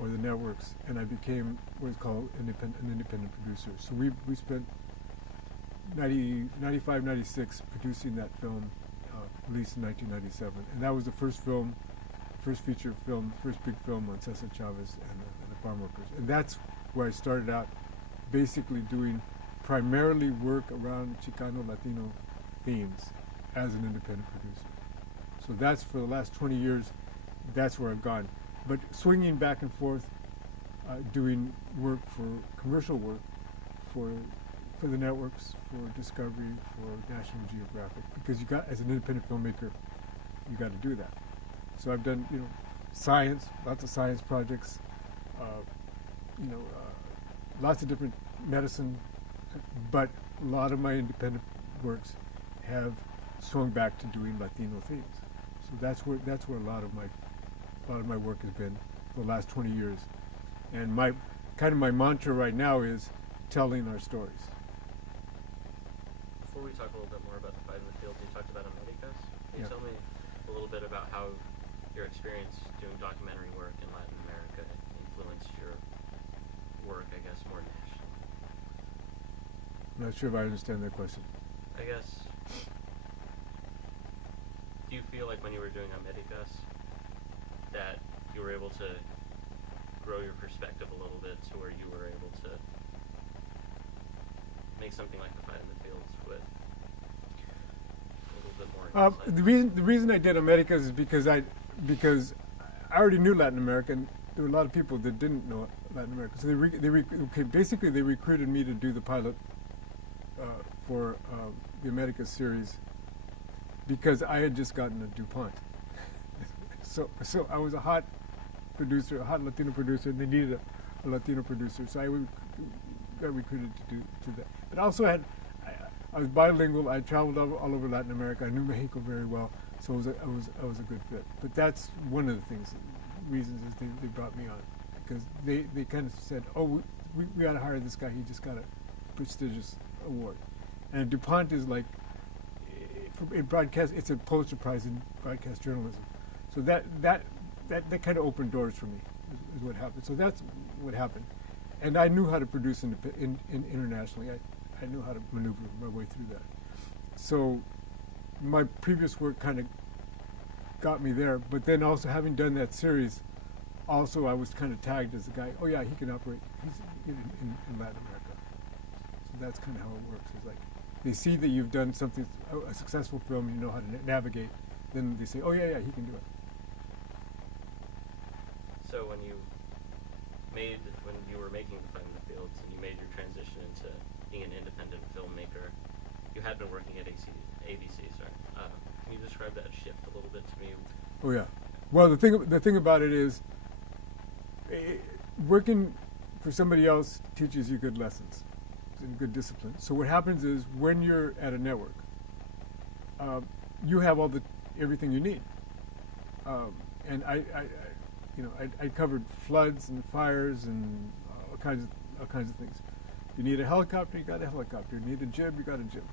or the networks, and I became what is called an independent producer. So we spent 95, 96 producing that film, released in 1997. And that was the first feature film, first big film on Cesar Chavez and the Farm Workers. And that's where I started out, basically doing primarily work around Chicano Latino themes as an independent producer. So that's, for the last 20 years, that's where I've gone. But swinging back and forth, doing work for commercial work, for the networks, for Discovery, for National Geographic, because you got, as an independent filmmaker, you got to do that. So I've done, science, lots of science projects, lots of different medicine, but a lot of my independent works have swung back to doing Latino themes. So that's where a lot of my work has been for the last 20 years. And my mantra right now is telling our stories. Before we talk a little bit more about The Fight in the Field, you talked about Americas. Can you tell me a little bit about how your experience doing documentary work in Latin America influenced your work, I guess, more nationally? I'm not sure if I understand that question. I guess, do Do you feel like when you were doing Americas that you were able to grow your perspective a little bit to where you were able to make something like The Fight in the Fields with a little bit more insight? The reason I did Americas is because I already knew Latin America, and there were a lot of people that didn't know Latin America. So basically they recruited me to do the pilot for the Americas series because I had just gotten a DuPont. So I was a hot producer, a hot Latino producer, and they needed a Latino producer. So I got recruited to do that. But also I was bilingual. I traveled all over Latin America. I knew Mexico very well, so I was a good fit. But that's one of the reasons is they brought me on, because they kind of said, oh, we got to hire this guy. He just got a prestigious award. And DuPont is like, in broadcast, it's a Pulitzer Prize in broadcast journalism. So that kind of opened doors for me, is what happened. So that's what happened. And I knew how to produce internationally. I knew how to maneuver my way through that. So my previous work kind of got me there. But then also having done that series, also I was kind of tagged as a guy, oh yeah, he can operate. He's in Latin America. So that's kind of how it works. It's like they see that you've done something, a successful film, you know how to navigate. Then they say, oh yeah, he can do it. So when you were making The Fight in the Fields and you made your transition into being an independent filmmaker, you had been working at ABC, sorry. Can you describe that shift a little bit to me? Oh yeah. Well, the thing about it is, working for somebody else teaches you good lessons and good discipline. So what happens is when you're at a network, you have everything you need. And I covered floods and fires and all kinds of things. You need a helicopter, you got a helicopter. You need a jib, you got a jib.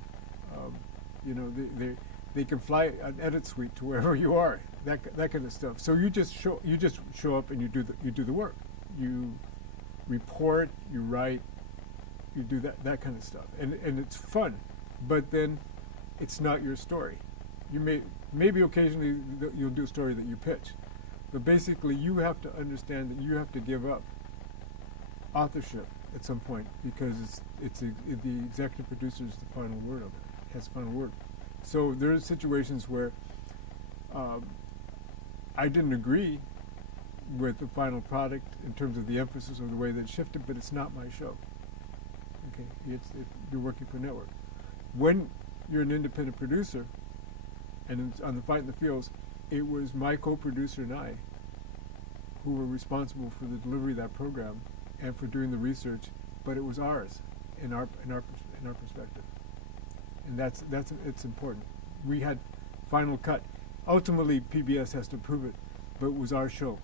They can fly an edit suite to wherever you are. That kind of stuff. So you just show up and you do the work. You report, you write, you do that kind of stuff, and it's fun. But then it's not your story. You maybe occasionally you'll do a story that you pitch. But basically, you have to understand that you have to give up authorship at some point, because the executive producer is the final word of it. Has the final word. So there are situations where I didn't agree with the final product in terms of the emphasis or the way that it shifted, but it's not my show. Okay, you're working for a network. When you're an independent producer, and on The Fight in the Fields, it was my co-producer and I who were responsible for the delivery of that program and for doing the research, but it was ours in our perspective, and it's important. We had final cut. Ultimately, PBS has to approve it, but it was our show.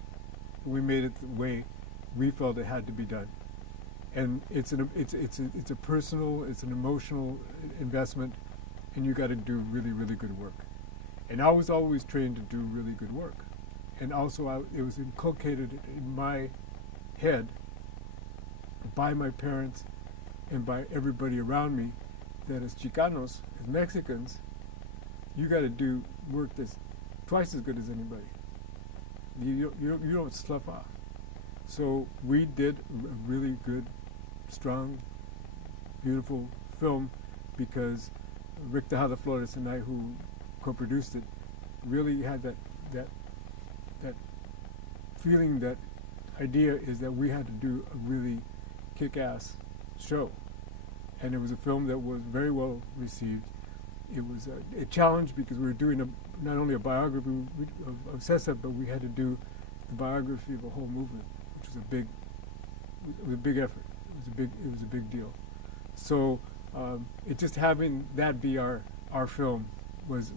We made it the way we felt it had to be done, and it's a personal, it's an emotional investment, and you got to do really, really good work. And I was always trained to do really good work. And also it was inculcated in my head by my parents and by everybody around me that as Chicanos, as Mexicans, you got to do work that's twice as good as anybody. You don't slough off. So we did a really good, strong, beautiful film, because Rick Tejada Flores and I, who co-produced it, really had that feeling, that idea is that we had to do a really kick-ass show. And it was a film that was very well received. It was a challenge because we were doing not only a biography of Cesar, but we had to do the biography of a whole movement, which was a big effort. It was a big deal. So it just having that be our film was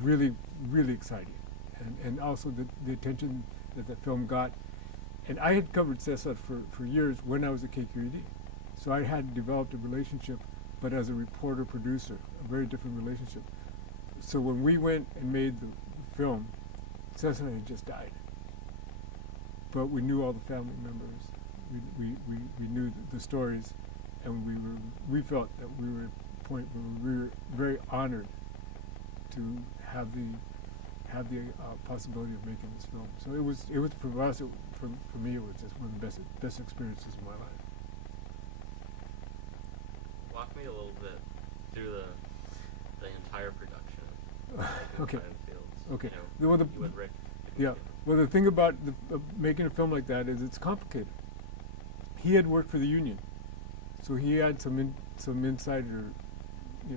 really, really exciting, and also the attention that the film got. And I had covered Cesar for years when I was at KQED, so I had developed a relationship, but as a reporter producer, a very different relationship. So when we went and made the film, Cesar had just died, but we knew all the family members. We knew the stories, and we felt that we were at a point where we were very honored to have the have the possibility of making this film. So it was for us, for me, it was just one of the best experiences of my life. Walk me a little bit through the entire production of Okay. Fields. Okay. You know, Well, you and Rick. yeah. Well, the thing about making a film like that is it's complicated. He had worked for the union, so he had some insider.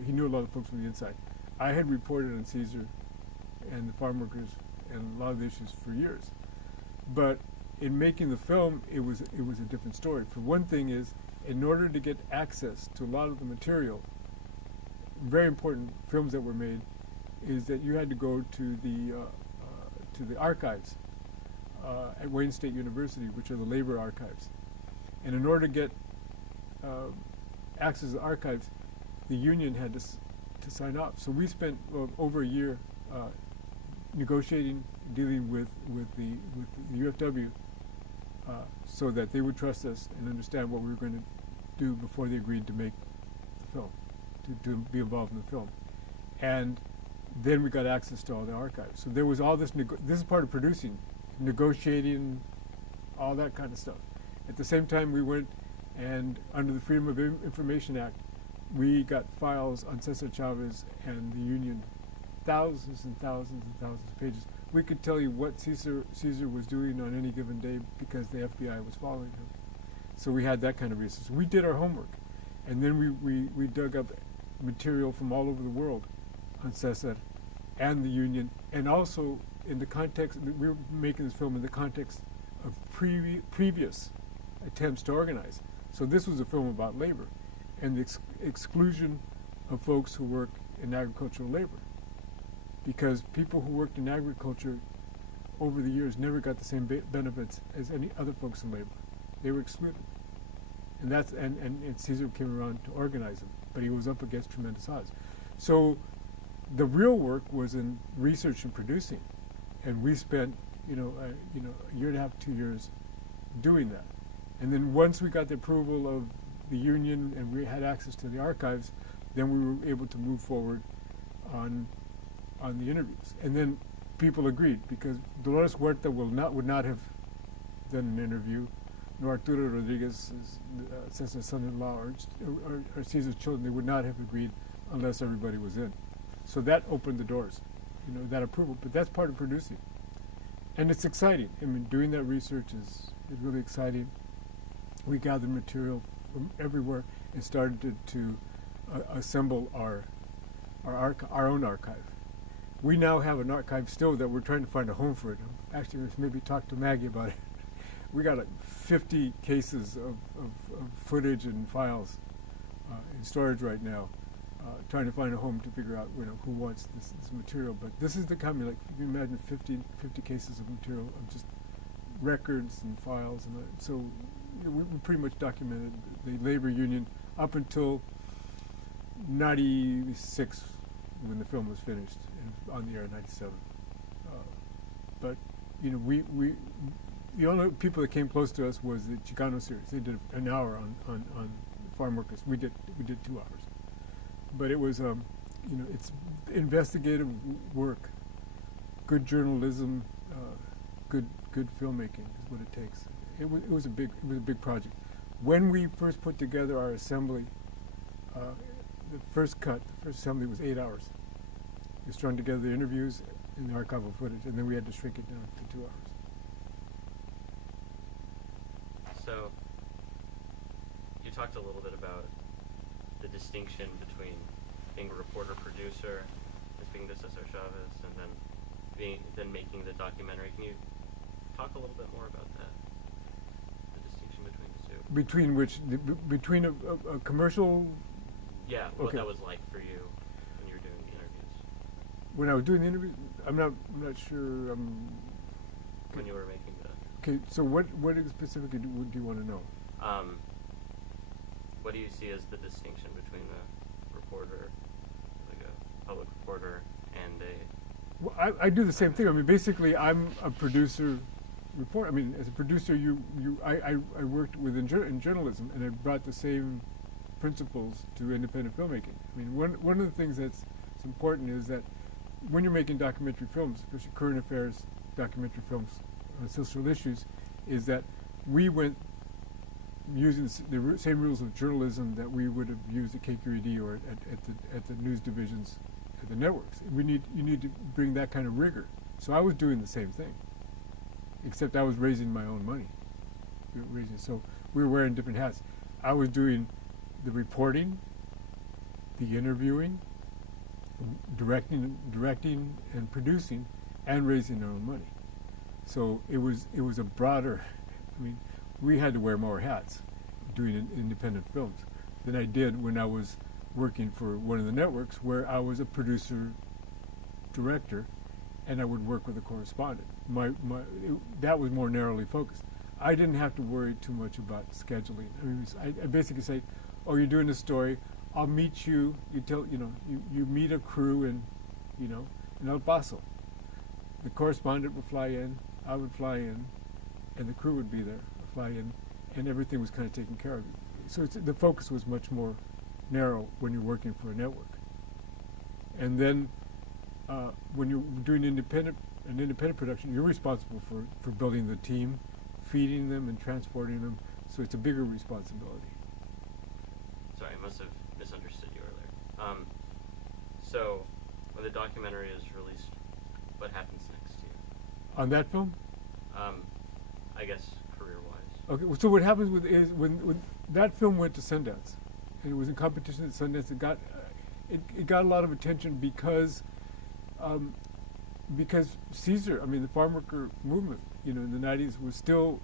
He knew a lot of folks from the inside. I had reported on Caesar and the farm workers and a lot of the issues for years, but in making the film, it was a different story. For one thing, is in order to get access to a lot of the material, very important films that were made, is that you had to go to the archives at Wayne State University, which are the labor archives. And in order to get access to the archives, the union had to sign off. So we spent over a year negotiating, dealing with the UFW, so that they would trust us and understand what we were going to do before they agreed to make the film, to be involved in the film. And then we got access to all the archives. So there was all this. This is part of producing, negotiating, all that kind of stuff. At the same time, we went and under the Freedom of Information Act, we got files on Cesar Chavez and the union, thousands and thousands and thousands of pages. We could tell you what Caesar was doing on any given day because the FBI was following him. So we had that kind of research. We did our homework, and then we dug up material from all over the world on Cesar and the union, and also in the context, we were making this film in the context of previous attempts to organize. So this was a film about labor and the exclusion of folks who work in agricultural labor, because people who worked in agriculture over the years never got the same benefits as any other folks in labor. They were excluded. And that's and Caesar came around to organize them, but he was up against tremendous odds. So the real work was in research and producing, and we spent a year and a half, 2 years doing that. And then once we got the approval of the union and we had access to the archives, then we were able to move forward on the interviews. And then people agreed, because Dolores Huerta would not have done an interview, nor Arturo Rodriguez, Cesar's son-in-law, or Caesar's children. They would not have agreed unless everybody was in. So that opened the doors, that approval. But that's part of producing. And it's exciting. I mean, doing that research is really exciting. We gathered material from everywhere and started to assemble our own archive. We now have an archive still that we're trying to find a home for it. Actually, let's maybe talk to Maggie about it. We got like 50 cases of footage and files in storage right now, trying to find a home to figure out who wants this material. But this is the kind of, like, you can imagine 50 cases of material of just records and files, and so we pretty much documented the labor union up until 96, when the film was finished, and on the air in 97. But we the only people that came close to us was the Chicano series. They did an hour on farm workers. We did 2 hours. But it was it's investigative work, good journalism, good filmmaking is what it takes. It was a big project. When we first put together our assembly, the first assembly was 8 hours. We strung together the interviews and the archival footage, and then we had to shrink it down to 2 hours. So, you talked a little bit about the distinction between being a reporter-producer and speaking to Cesar Chavez, and then making the documentary. Can you talk a little bit more about that? The distinction between the two. Between which? Between a commercial. Yeah, what okay. that was like for you when you were doing the interviews. When I was doing the interviews, I'm not sure. When you were making the. Okay, so what specifically do you want to know? What do you see as the distinction between a reporter, like a public reporter, and a... Well, I do the same thing. I mean, basically, I'm a producer reporter. I mean, as a producer, I worked in journalism, and I brought the same principles to independent filmmaking. I mean, one of the things that's important is that when you're making documentary films, especially current affairs documentary films on social issues, is that we went using the same rules of journalism that we would have used at KQED or at the news divisions at the networks. You need to bring that kind of rigor. So I was doing the same thing, except I was raising my own money. So we were wearing different hats. I was doing the reporting, the interviewing, directing and producing, and raising our own money. So it was a broader. I mean, we had to wear more hats doing independent films than I did when I was working for one of the networks, where I was a producer, director, and I would work with a correspondent. That was more narrowly focused. I didn't have to worry too much about scheduling. I mean, I basically say, "Oh, you're doing a story. I'll meet you. You meet a crew in El Paso. The correspondent would fly in. I would fly in, and the crew would be there, fly in, and everything was kind of taken care of. So the focus was much more narrow when you're working for a network. And then when you're doing an independent production, you're responsible for building the team, feeding them, and transporting them. So it's a bigger responsibility. Sorry, I must have misunderstood you earlier. So when the documentary is released, what happens next to you? On that film? I guess career-wise. Okay, so what happens is when that film went to Sundance, and it was in competition at Sundance, it got a lot of attention because Caesar, I mean, the farm worker movement, in the 90s was still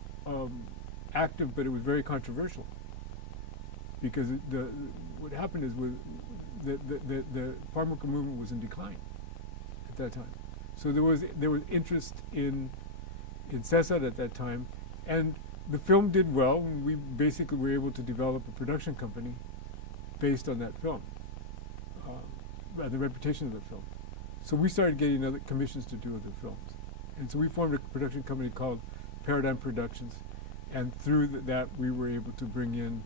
active, but it was very controversial. Because what happened is the farm worker movement was in decline at that time. So there was interest in Cesar at that time, and the film did well. And we basically were able to develop a production company based on that film, the reputation of the film. So we started getting other commissions to do other films, and so we formed a production company called Paradigm Productions, and through that we were able to bring in.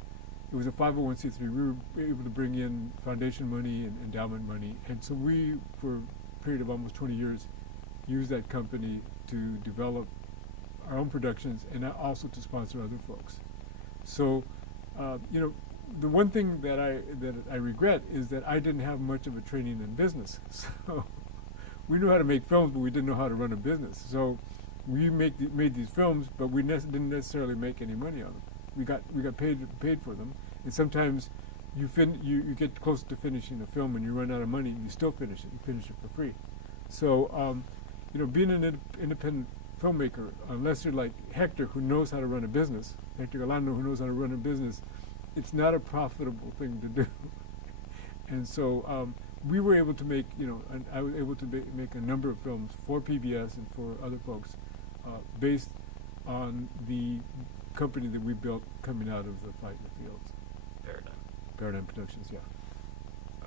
It was a 501c3. We were able to bring in foundation money and endowment money, and so we, for a period of almost 20 years, used that company to develop our own productions and also to sponsor other folks. So, the one thing that I regret is that I didn't have much of a training in business. So we knew how to make films, but we didn't know how to run a business. So we made these films, but we didn't necessarily make any money on them. We got paid for them, and sometimes you get close to finishing a film and you run out of money, and you still finish it. You finish it for free. So being an independent filmmaker, unless you're like Hector, who knows how to run a business, Hector Galano, who knows how to run a business, it's not a profitable thing to do. And so we were able to make, and I was able to make a number of films for PBS and for other folks, based on the company that we built coming out of the Fight in the Fields. Paradigm Productions, yeah.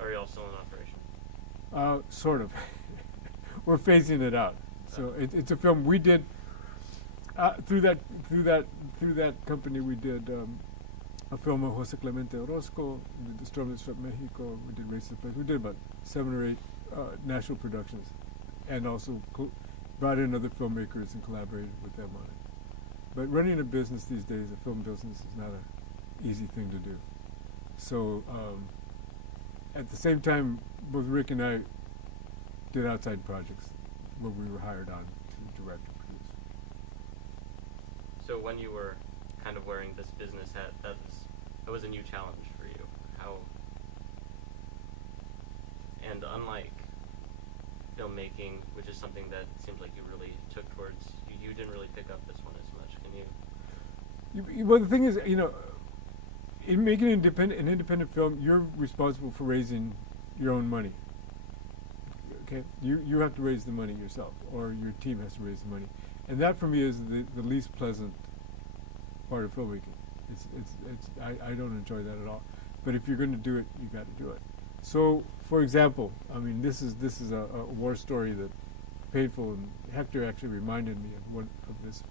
Are you all still in operation? Sort of. We're phasing it out. So it's a film we did through that company. We did a film of Jose Clemente Orozco, we did The Storm That Swept Mexico, we did Race to the Place. We did about 7 or 8 national productions, and also brought in other filmmakers and collaborated with them on it. But running a business these days, a film business, is not an easy thing to do. So at the same time, both Rick and I did outside projects where we were hired on to direct and produce. So when you were kind of wearing this business hat, that was a new challenge for you. And unlike filmmaking, which is something that seems like you really took towards, you didn't really pick up this one as much. Can you? Well, the thing is, in making an independent film, you're responsible for raising your own money. Okay, you have to raise the money yourself, or your team has to raise the money, and that for me is the least pleasant part of filmmaking. I don't enjoy that at all. But if you're going to do it, you got to do it. So, for example, I mean, this is a war story that's painful, and Hector actually reminded me of this.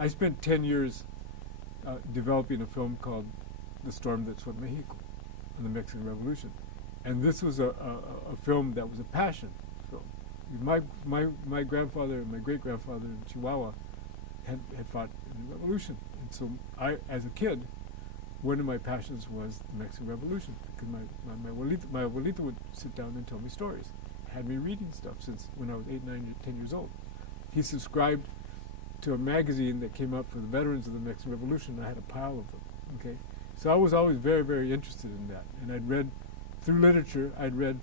I spent 10 years developing a film called The Storm That Swept Mexico, on the Mexican Revolution. And this was a film that was a passion film. My grandfather and my great grandfather in Chihuahua had fought in the revolution, and so as a kid, one of my passions was the Mexican Revolution, because my abuelita would sit down and tell me stories, had me reading stuff since when I was 8, 9, 10 years old. He subscribed to a magazine that came out for the veterans of the Mexican Revolution. I had a pile of them. Okay, so I was always very, very interested in that, and I'd read through literature. I'd read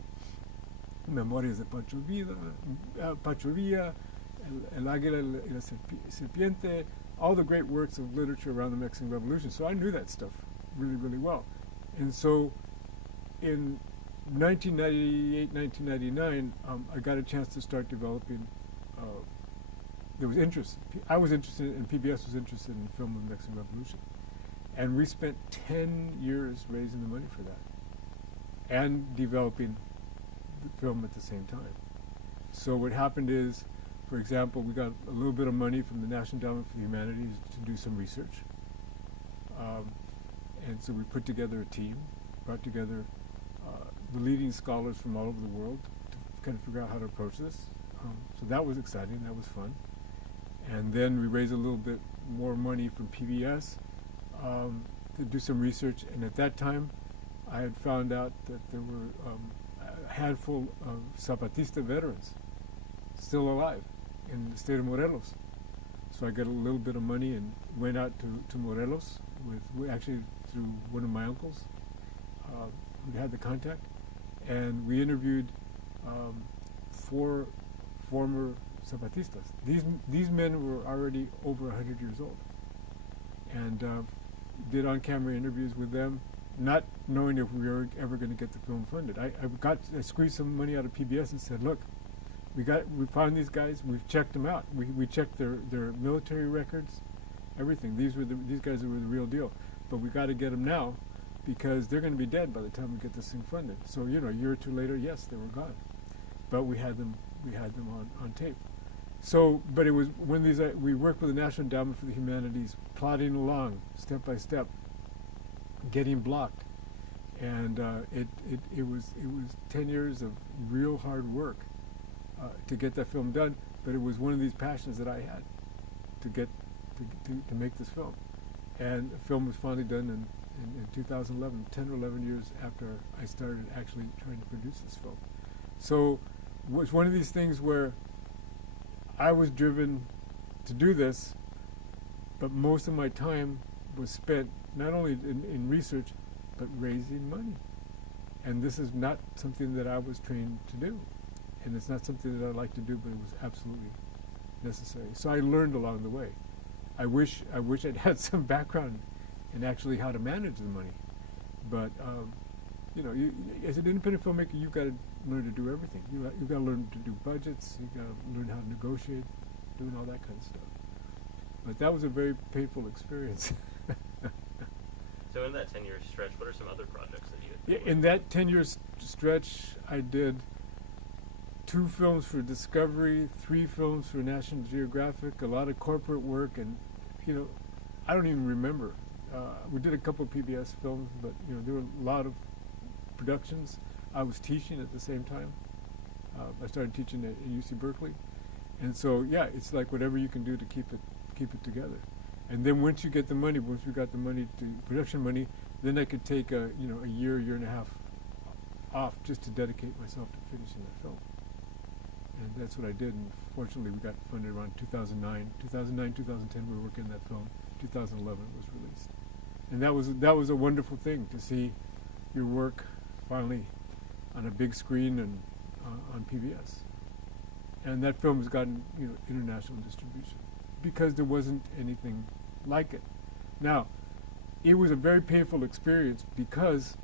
Memorias de Pancho Villa, El Águila y la Serpiente, all the great works of literature around the Mexican Revolution. So I knew that stuff really, really well. And so in 1998, 1999, I got a chance to start developing. There was interest. I was interested, and PBS was interested in the film of the Mexican Revolution. And we spent 10 years raising the money for that and developing the film at the same time. So what happened is, for example, we got a little bit of money from the National Endowment for the Humanities to do some research. And so we put together a team, brought together the leading scholars from all over the world to kind of figure out how to approach this. So that was exciting, that was fun. And then we raised a little bit more money from PBS to do some research. And at that time, I had found out that there were a handful of Zapatista veterans still alive in the state of Morelos. So I got a little bit of money and went out to Morelos actually through one of my uncles who had the contact, and we interviewed 4 former Zapatistas. These men were already over 100 years old, and did on-camera interviews with them, not knowing if we were ever going to get the film funded. I squeezed some money out of PBS and said, look, we found these guys, we've checked them out. We checked their military records, everything. These guys were the real deal. But we got to get them now, because they're going to be dead by the time we get this thing funded. So, a year or two later, yes, they were gone. But we had them on tape. So, but it was when we worked with the National Endowment for the Humanities, plodding along step by step, getting blocked, and it was 10 years of real hard work to get that film done. But it was one of these passions that I had to make this film, and the film was finally done in 2011, 10 or 11 years after I started actually trying to produce this film. So it was one of these things where I was driven to do this, but most of my time was spent not only in research, but raising money. And this is not something that I was trained to do. And it's not something that I like to do, but it was absolutely necessary. So I learned along the way. I wish I'd had some background in actually how to manage the money. But, as an independent filmmaker, you've got to learn to do everything. You've got to learn to do budgets, you've got to learn how to negotiate, doing all that kind of stuff. But that was a very painful experience. So in that 10-year stretch, what are some other projects that you Yeah, in that 10-year stretch, I did 2 films for Discovery, 3 films for National Geographic, a lot of corporate work, and, I don't even remember. We did a couple of PBS films, but, there were a lot of productions. I was teaching at the same time. I started teaching at UC Berkeley. And so, yeah, it's like whatever you can do to keep it together. And then once we got the money, production money, then I could take a year and a half off just to dedicate myself to finishing that film. And that's what I did. And fortunately, we got funded around 2009. 2009, 2010, we were working on that film. 2011 it was released. And that was a wonderful thing to see your work finally on a big screen and on PBS. And that film has gotten international distribution because there wasn't anything like it. Now, it was a very painful experience because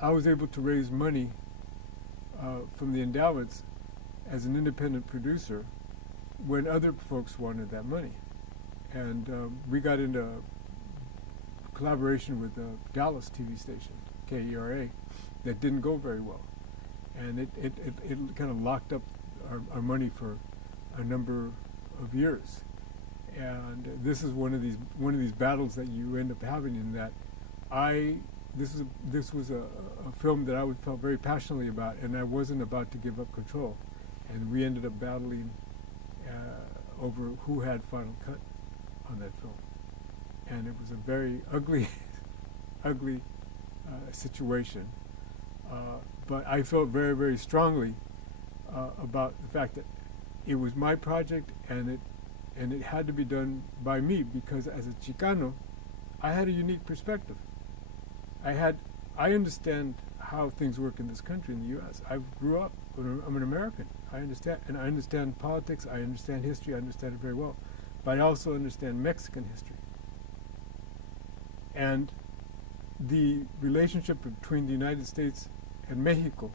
I was able to raise money from the endowments as an independent producer when other folks wanted that money. And we got into collaboration with the Dallas TV station, KERA, that didn't go very well. And it kind of locked up our money for a number of years. And this is one of these battles that you end up having, in that this was a film that I felt very passionately about, and I wasn't about to give up control. and we ended up battling over who had final cut on that film, and it was a very ugly, ugly situation. But I felt very, very strongly about the fact that it was my project, and it had to be done by me, because as a Chicano, I had a unique perspective. I understand how things work in this country, in the U.S. I grew up. I'm an American. I understand politics. I understand history. I understand it very well, but I also understand Mexican history. And the relationship between the United States and Mexico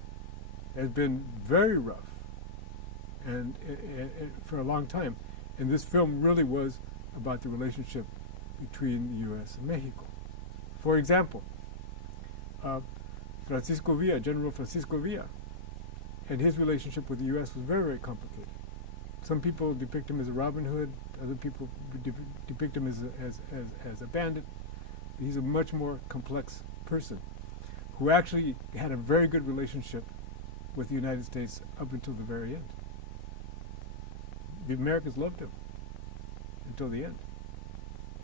has been very rough, and for a long time. And this film really was about the relationship between the U.S. and Mexico. For example, Francisco Villa, General Francisco Villa, and his relationship with the U.S. was very, very complicated. Some people depict him as a Robin Hood. Other people depict him as a bandit. He's a much more complex person who actually had a very good relationship with the United States up until the very end. The Americans loved him until the end.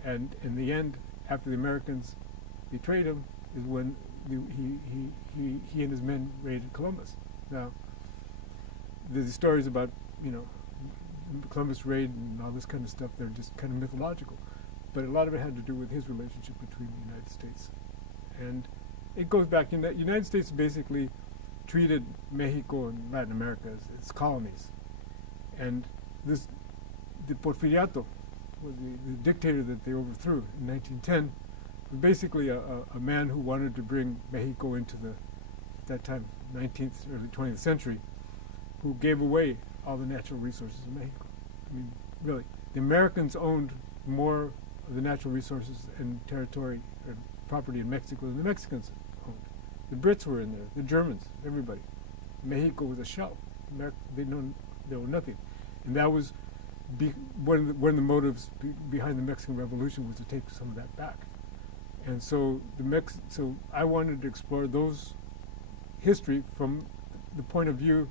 And in the end, after the Americans betrayed him, is when he and his men raided Columbus. Now, the stories about, Columbus raid and all this kind of stuff, they're just kind of mythological. But a lot of it had to do with his relationship between the United States. And it goes back in that United States basically treated Mexico and Latin America as its colonies. And the Porfiriato, the dictator that they overthrew in 1910, was basically a man who wanted to bring Mexico into at that time, 19th, early 20th century, who gave away all the natural resources of Mexico. I mean, really, the Americans owned more of the natural resources and territory or property in Mexico than the Mexicans owned. The Brits were in there, the Germans, everybody. Mexico was a shell. They owned nothing. And that was one of the motives behind the Mexican Revolution, was to take some of that back. And so so I wanted to explore those history from the point of view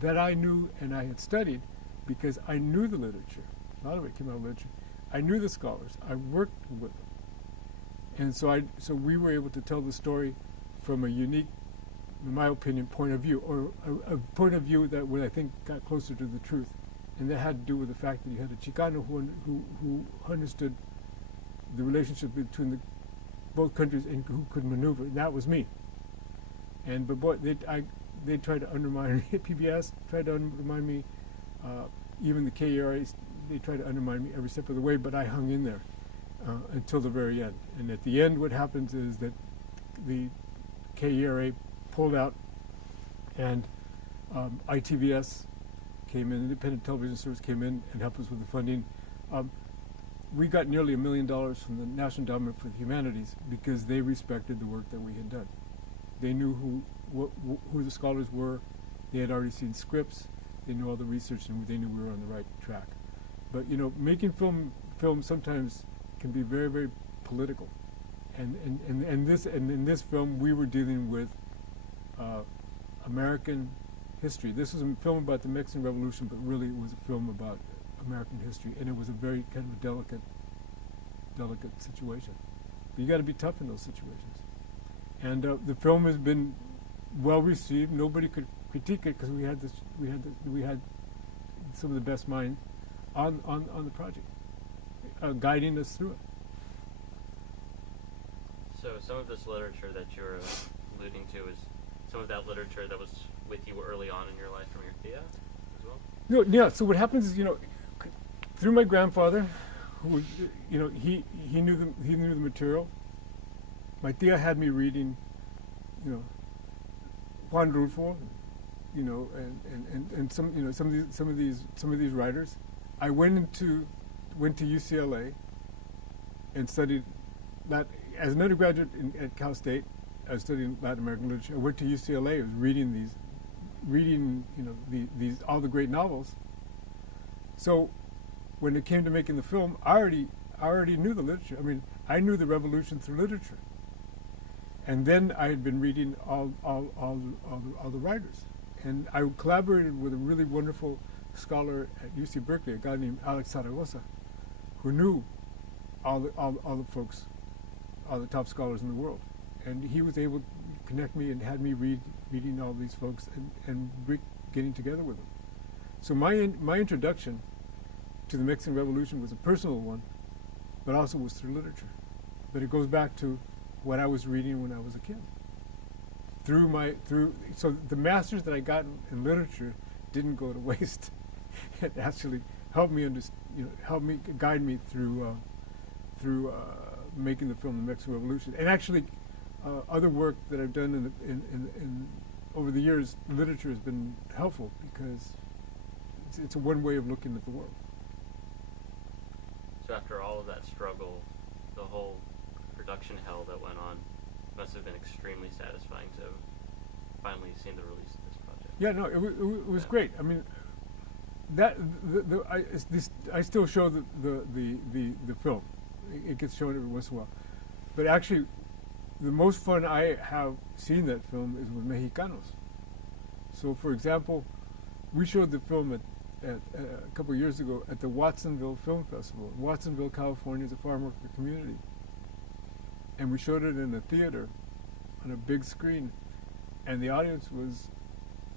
that I knew and I had studied, because I knew the literature. A lot of it came out of literature. I knew the scholars. I worked with them. And so we were able to tell the story from a unique, in my opinion, point of view, or a point of view that I think got closer to the truth. And that had to do with the fact that you had a Chicano who understood the relationship between both countries and who could maneuver. And that was me. But boy, they tried to undermine me. PBS tried to undermine me. Even the KERA, they tried to undermine me every step of the way, but I hung in there until the very end. And at the end, what happens is that the KERA pulled out, and ITVS came in, Independent Television Service came in and helped us with the funding. We got nearly $1 million from the National Endowment for the Humanities because they respected the work that we had done. They knew who the scholars were. They had already seen scripts. They knew all the research, and they knew we were on the right track. But making film sometimes can be very, very political. And in this film, we were dealing with American history. This was a film about the Mexican Revolution, but really it was a film about American history, and it was a very kind of a delicate situation. But you got to be tough in those situations. And the film has been well received. Nobody could critique it because we had some of the best minds on the project, guiding us through it. So some of this literature that you're alluding to is some of that literature that was with you early on in your life from your tia as well? Yeah, so what happens is, through my grandfather, who, he knew the material. My tia had me reading, Juan Rulfo, and some of these writers. I went to UCLA and studied that as an undergraduate at Cal State. I was studying Latin American literature. I went to UCLA. I was reading these all the great novels. So when it came to making the film, I already knew the literature. I mean, I knew the revolution through literature. And then I had been reading all the writers, And I collaborated with a really wonderful scholar at UC Berkeley, a guy named Alex Zaragoza, who knew all the folks, all the top scholars in the world. And he was able to connect me and had me reading all these folks and getting together with them. So my introduction to the Mexican Revolution was a personal one, but also was through literature. But it goes back to what I was reading when I was a kid. So the masters that I got in literature didn't go to waste. It actually helped me guide me through making the film The Mexican Revolution. And actually, other work that I've done in over the years, literature has been helpful because it's a one way of looking at the world. So after all of that struggle, the whole production hell that went on must have been extremely satisfying to finally see the release of this project. Yeah, no, it was great. I mean, I still show the film. It gets shown every once in a while. But actually, the most fun I have seen that film is with Mexicanos. So, for example, we showed the film at a couple of years ago at the Watsonville Film Festival. Watsonville, California is a farm worker community. And we showed it in a theater on a big screen. And the audience was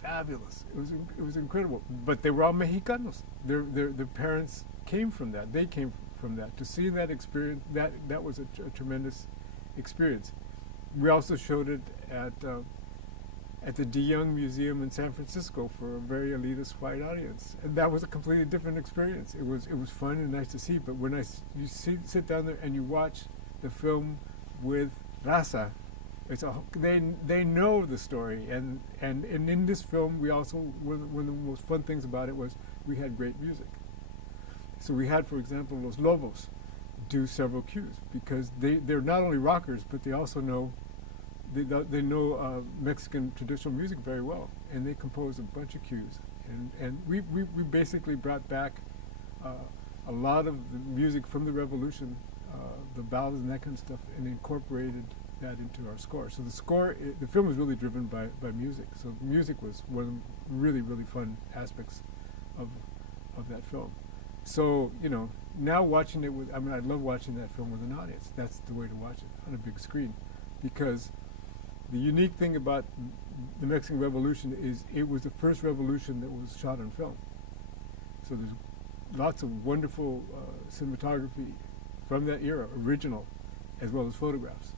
fabulous. It was incredible. But they were all Mexicanos. Their parents came from that. They came from that. To see that experience, that was a tremendous experience. We also showed it at the De Young Museum in San Francisco for a very elitist white audience, and that was a completely different experience. It was fun and nice to see. But when you sit down there and you watch the film with Raza, they know the story, and in this film we also one of the most fun things about it was we had great music. So we had, for example, Los Lobos do several cues because they're not only rockers, but they also know Mexican traditional music very well, and they composed a bunch of cues. And we basically brought back a lot of the music from the Revolution, the ballads and that kind of stuff, and incorporated that into our score. So the film was really driven by music. So music was one of the really, really fun aspects of that film. So, now watching it I love watching that film with an audience. That's the way to watch it, on a big screen. Because the unique thing about the Mexican Revolution is it was the first revolution that was shot on film. So there's lots of wonderful cinematography from that era, original, as well as photographs.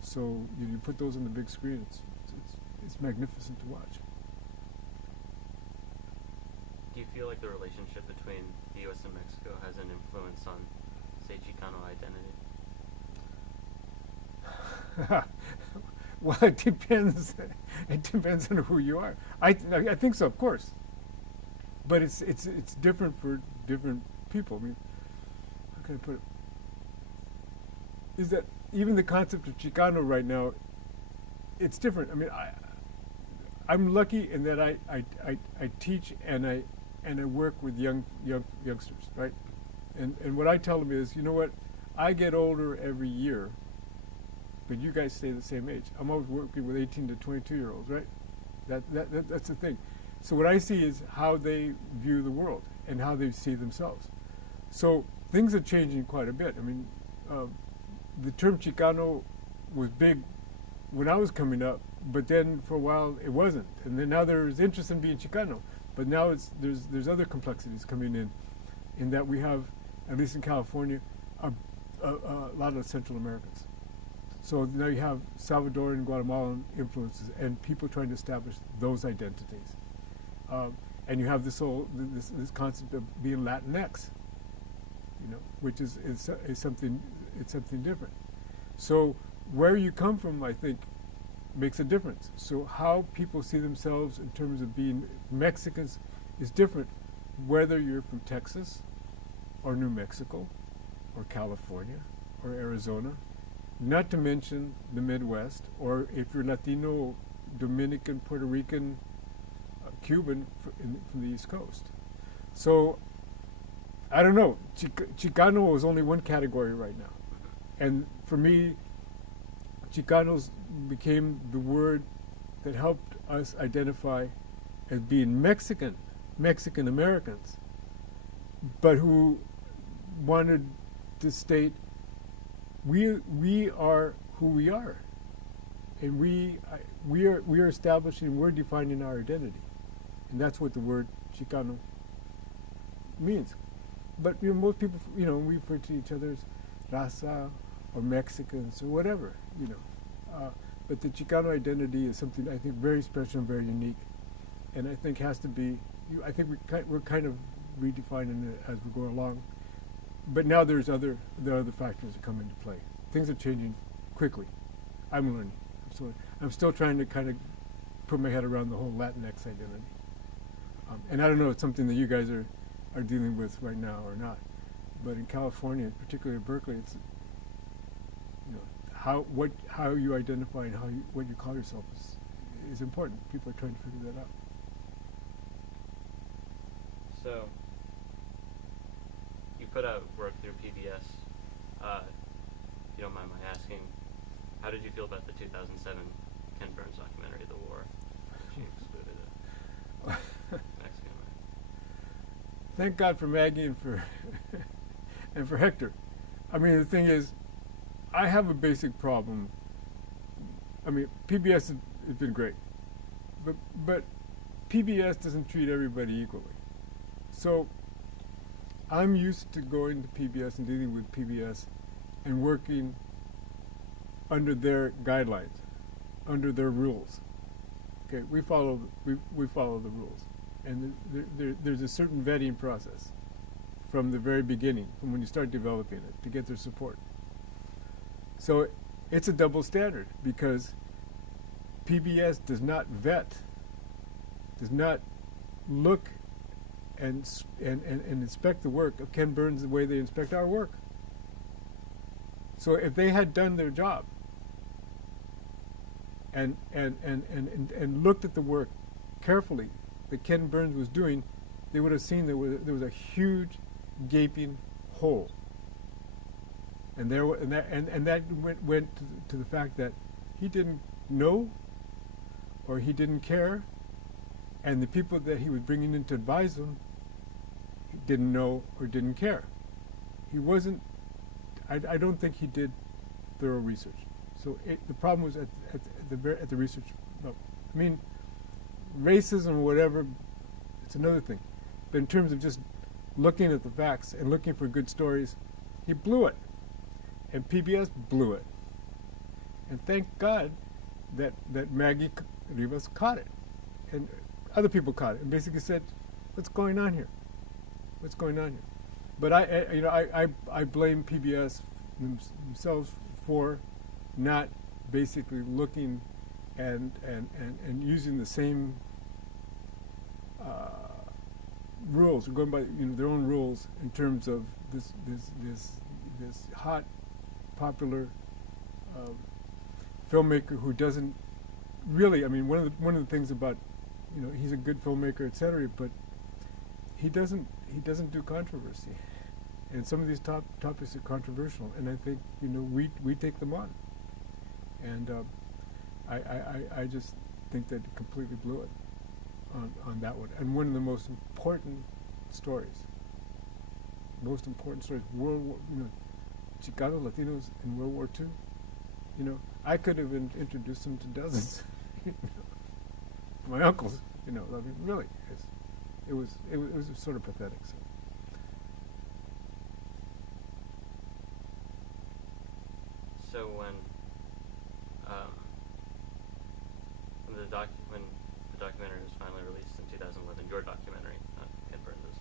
So you put those on the big screen, it's magnificent to watch. Do you feel like the relationship between the U.S. and Mexico has an influence on, say, Chicano identity? Well, it depends. It depends on who you are. I think so, of course. But it's different for different people. I mean, how can I put it? Is that even the concept of Chicano right now, it's different. I mean, I'm lucky in that I teach and I work with youngsters, right? And what I tell them is, you know what? I get older every year, but you guys stay the same age. I'm always working with 18 to 22-year-olds, right? That's the thing. So what I see is how they view the world and how they see themselves. So things are changing quite a bit. I mean, the term Chicano was big when I was coming up, but then for a while it wasn't. And then now there's interest in being Chicano, but now there's other complexities coming in that we have, at least in California, a lot of Central Americans. So now you have Salvadoran, Guatemalan influences, and people trying to establish those identities. And you have this concept of being Latinx, which is something different. So where you come from, I think, makes a difference. So how people see themselves in terms of being Mexicans is different, whether you're from Texas, or New Mexico, or California, or Arizona, not to mention the Midwest, or if you're Latino, Dominican, Puerto Rican, Cuban from the East Coast. So, I don't know, Chicano is only one category right now. And for me, Chicanos became the word that helped us identify as being Mexican Americans, but who wanted to state we are who we are, and we are establishing, we're defining our identity, and that's what the word Chicano means. But most people, we refer to each other as raza or Mexicans or whatever, But the Chicano identity is something I think very special and very unique, and I think has to be. I think we're kind of redefining it as we go along. But now there are other factors that come into play. Things are changing quickly. I'm learning. So I'm still trying to kind of put my head around the whole Latinx identity. And I don't know if it's something that you guys are dealing with right now or not. But in California, particularly Berkeley, it's how you identify and what you call yourself is important. People are trying to figure that out. So you put out work through PBS. If you don't mind my asking, how did you feel about the 2007 Ken Burns documentary, The War? She excluded a Mexican, right? Thank God for Maggie and for and for Hector. I mean, the thing is, I have a basic problem. I mean, PBS has been great, but PBS doesn't treat everybody equally. So I'm used to going to PBS and dealing with PBS and working under their guidelines, under their rules. Okay, we follow the rules, and there's a certain vetting process from the very beginning, from when you start developing it, to get their support. So it's a double standard because PBS does not vet, does not look and inspect the work of Ken Burns the way they inspect our work. So if they had done their job and looked at the work carefully that Ken Burns was doing, they would have seen there was a huge gaping hole. And that went to the fact that he didn't know, or he didn't care, and the people that he was bringing in to advise him didn't know or didn't care. He wasn't. I don't think he did thorough research. So the problem was at the research level. I mean, racism or whatever, it's another thing. But in terms of just looking at the facts and looking for good stories, he blew it. And PBS blew it. And thank God that Maggie Rivas caught it. And other people caught it and basically said, what's going on here? What's going on here? But I blame PBS themselves for not basically looking and using the same rules, or going by their own rules in terms of this hot, popular filmmaker who doesn't really. I mean, one of the things about he's a good filmmaker, etc. But he doesn't do controversy, and some of these topics are controversial, and I think we take them on, and I just think that it completely blew it on that one, and one of the most important stories, World War, Chicano Latinos in World War II. I could have introduced them to dozens. My uncles, I mean, really, it was sort of pathetic. So. So when the documentary was finally released in 2011, your documentary, not Ken Burns's,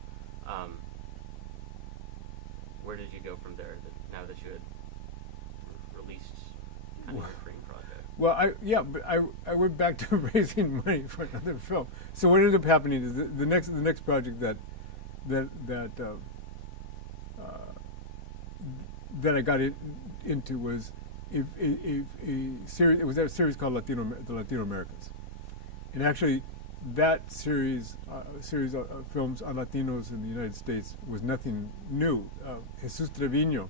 where did you go from there? Now that you had released kind of your dream project. Well, I went back to raising money for another film. So what ended up happening is the next project that I got into was a series. It was a series called the Latino Americans, and actually that series of films on Latinos in the United States was nothing new. Jesus Trevino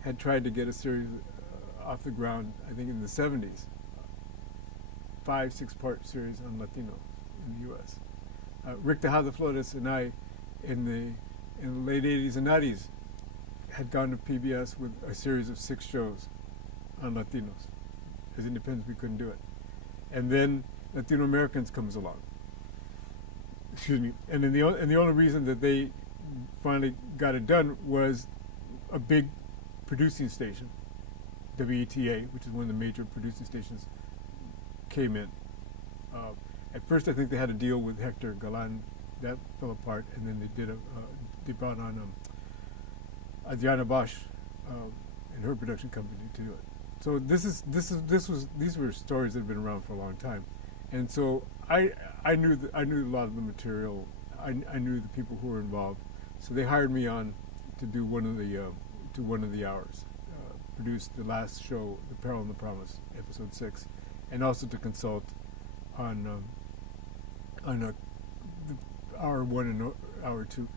had tried to get a series off the ground, I think in the 70s, 5-6 part series on Latino in the U.S. Rick Tejada Flores and I, in the late 80s and 90s, had gone to PBS with a series of 6 shows on Latinos. As independents, we couldn't do it. And then Latino Americans comes along. Excuse me. And then the only reason that they finally got it done was a big producing station, WETA, which is one of the major producing stations, came in. At first, I think they had a deal with Hector Galan. That fell apart, and then they brought on Adriana Bosch and her production company to do it. So these were stories that had been around for a long time, and so I knew a lot of the material. I knew the people who were involved, so they hired me on to do one of the hours, produce the last show, The Peril and the Promise, episode 6, and also to consult on hour 1 and hour 2,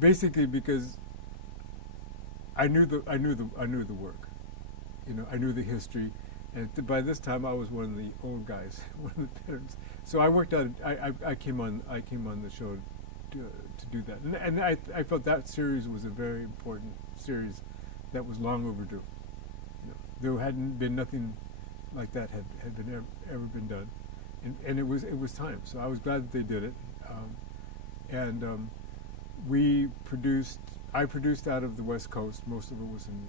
basically because I knew the work, I knew the history, and by this time I was one of the old guys, one of the veterans. So I worked out. I came on the show to do that, and I felt that series was a very important series that was long overdue. There hadn't been nothing like that had been ever been done, and it was time. So I was glad that they did it, and I produced out of the West Coast. Most of it was in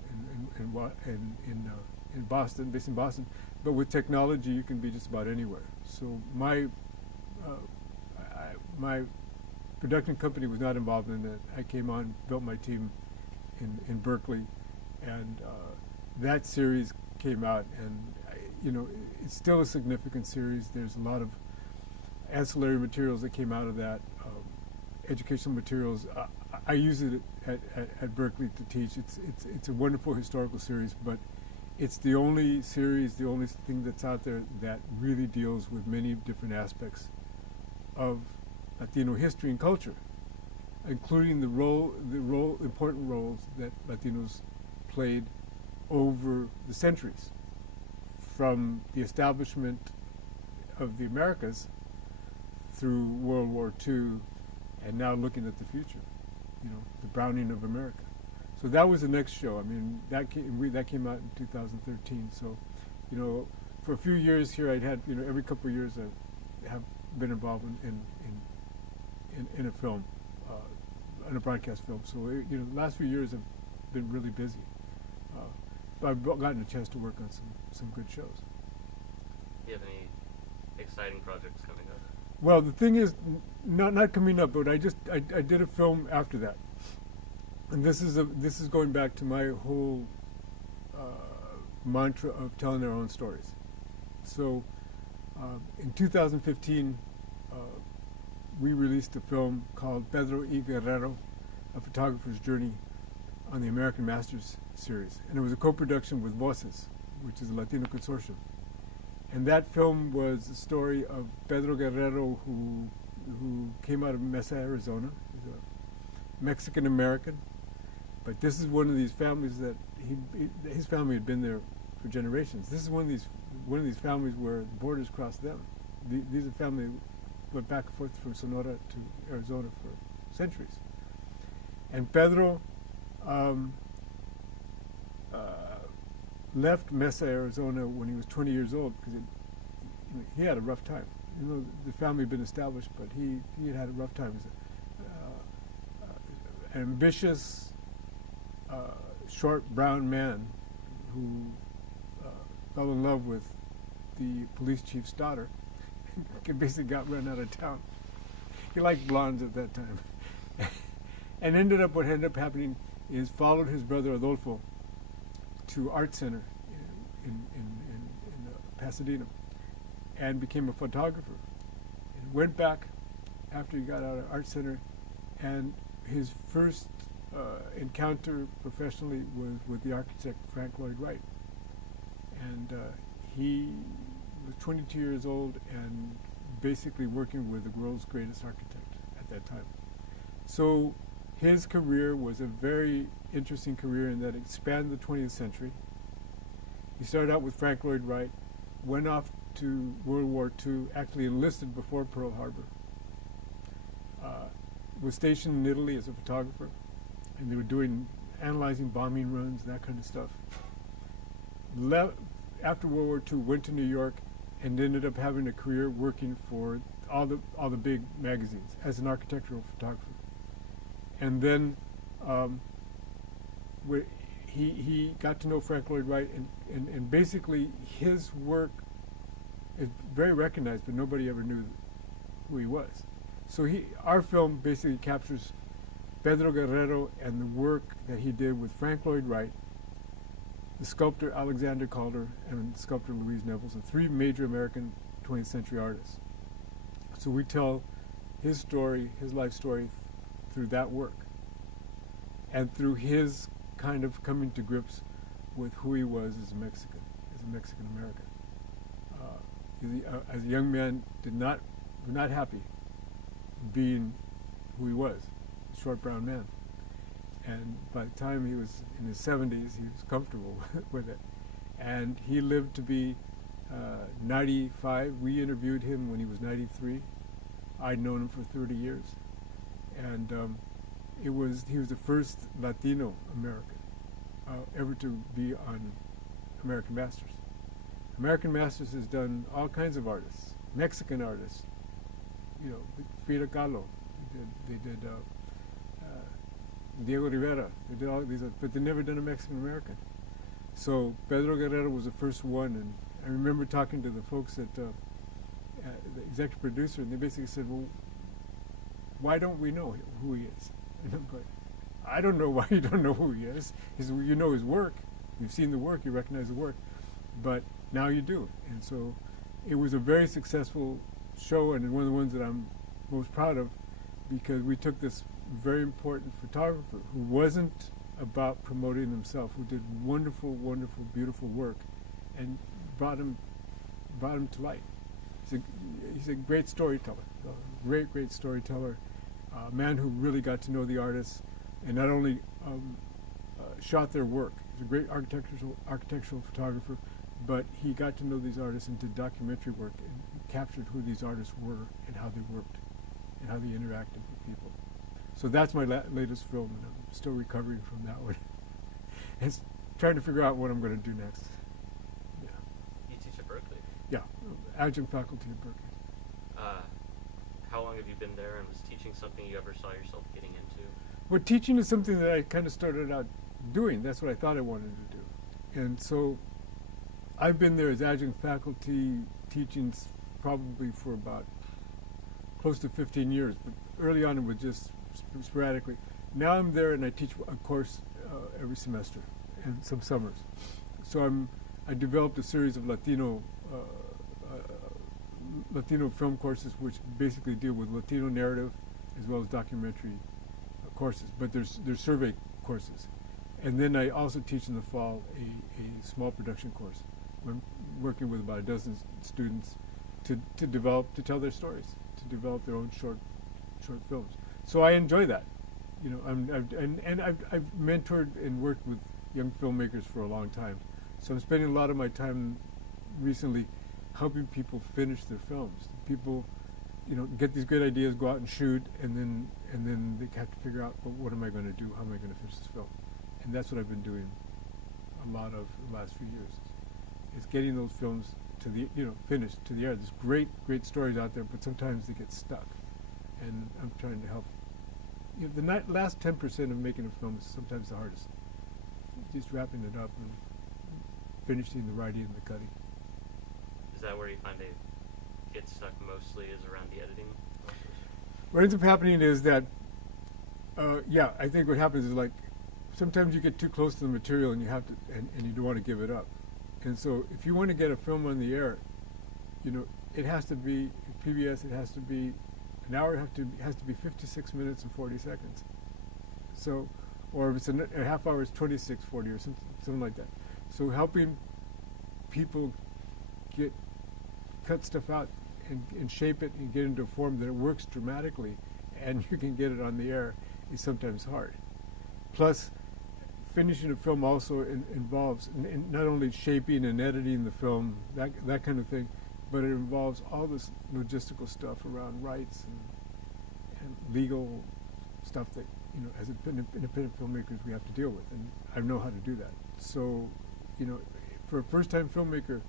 Boston, based in Boston. But with technology, you can be just about anywhere. So my production company was not involved in it. I came on, built my team in Berkeley, and that series came out, and it's still a significant series. There's a lot of ancillary materials that came out of that, educational materials. I use it at Berkeley to teach. It's a wonderful historical series, but it's the only series, the only thing that's out there that really deals with many different aspects of Latino history and culture, including the important roles that Latinos played over the centuries, from the establishment of the Americas through World War II, and now looking at the future, the Browning of America. So that was the next show. I mean, that came out in 2013. So, for a few years here, I'd had, every couple of years I have been involved in a film, in a broadcast film. So, the last few years have been really busy. But I've gotten a chance to work on some good shows. Do you have any exciting projects coming up? Well, the thing is, not coming up, but I did a film after that, and this is going back to my whole mantra of telling our own stories. So, in 2015, we released a film called Pedro Guerrero, A Photographer's Journey on the American Masters series, and it was a co-production with Voces, which is a Latino consortium. And that film was the story of Pedro Guerrero, who came out of Mesa, Arizona. He's a Mexican American, but this is one of these families that his family had been there for generations. This is one of these families where the borders crossed them. These are families that went back and forth from Sonora to Arizona for centuries. And Pedro left Mesa, Arizona when he was 20 years old because he had a rough time. The family had been established, but he had a rough time. He was an ambitious, short, brown man who fell in love with the police chief's daughter and basically got run out of town. He liked blondes at that time. And what ended up happening is followed his brother Adolfo to Art Center in Pasadena and became a photographer. And went back after he got out of Art Center, and his first encounter professionally was with the architect Frank Lloyd Wright. And he was 22 years old and basically working with the world's greatest architect at that time. So his career was a very interesting career in that it spanned the 20th century. He started out with Frank Lloyd Wright, went off to World War II, actually enlisted before Pearl Harbor, was stationed in Italy as a photographer, and they were analyzing bombing runs, that kind of stuff. After World War II, went to New York, and ended up having a career working for all the big magazines as an architectural photographer. And then he got to know Frank Lloyd Wright, and basically his work is very recognized, but nobody ever knew who he was. So our film basically captures Pedro Guerrero and the work that he did with Frank Lloyd Wright, the sculptor Alexander Calder, and the sculptor Louise Nevels, the three major American 20th century artists. So we tell his story, his life story, through that work, and through his kind of coming to grips with who he was as a Mexican American. As a young man, was not happy being who he was, a short brown man. And by the time he was in his 70s, he was comfortable with it. And he lived to be 95. We interviewed him when he was 93. I'd known him for 30 years. And he was the first Latino American ever to be on American Masters. American Masters has done all kinds of artists, Mexican artists, Frida Kahlo, they did Diego Rivera, they did all these, but they never done a Mexican American. So Pedro Guerrero was the first one, and I remember talking to the folks at the executive producer, and they basically said, "Well, why don't we know who he is?" And I'm going, "I don't know why you don't know who he is. He said, well, you know his work, you've seen the work, you recognize the work, but now you do." And so it was a very successful show, and one of the ones that I'm most proud of, because we took this very important photographer who wasn't about promoting himself, who did wonderful, wonderful, beautiful work, and brought him to light. He's a great storyteller, great storyteller, a man who really got to know the artists, and not only shot their work. He's a great architectural photographer, but he got to know these artists and did documentary work and captured who these artists were and how they worked and how they interacted with people. So that's my latest film, and I'm still recovering from that one. And trying to figure out what I'm going to do next. Yeah. You teach at Berkeley? Yeah, adjunct faculty at Berkeley. How long have you been there, and was teaching something you ever saw yourself getting into? Well, teaching is something that I kind of started out doing. That's what I thought I wanted to do. And so I've been there as adjunct faculty teaching probably for about close to 15 years, but early on it was just sporadically. Now I'm there and I teach a course every semester and some summers. So I developed a series of Latino film courses, which basically deal with Latino narrative as well as documentary courses, but there's survey courses. And then I also teach in the fall a small production course. I'm working with about a dozen students to tell their stories, to develop their own short films. So I enjoy that. I've mentored and worked with young filmmakers for a long time. So I'm spending a lot of my time recently helping people finish their films. People, get these great ideas, go out and shoot, and then they have to figure out, well, what am I going to do? How am I going to finish this film? And that's what I've been doing a lot of the last few years. Is getting those films to the finished to the air. There's great stories out there, but sometimes they get stuck, and I'm trying to help. The last 10% of making a film is sometimes the hardest. Just wrapping it up and finishing the writing and the cutting. Is that where you find it gets stuck mostly, is around the editing process? What ends up happening is that, I think what happens is, like, sometimes you get too close to the material and you have to, and you don't want to give it up. And so if you want to get a film on the air, it has to be, PBS, it has to be an hour, has to be 56 minutes and 40 seconds. So, or if it's a half hour, it's 26:40 or something like that. So helping people cut stuff out and shape it and get into a form that it works dramatically and you can get it on the air is sometimes hard. Plus, finishing a film also involves not only shaping and editing the film, that kind of thing, but it involves all this logistical stuff around rights and legal stuff that, as independent filmmakers we have to deal with, and I know how to do that. So, for a first-time filmmaker,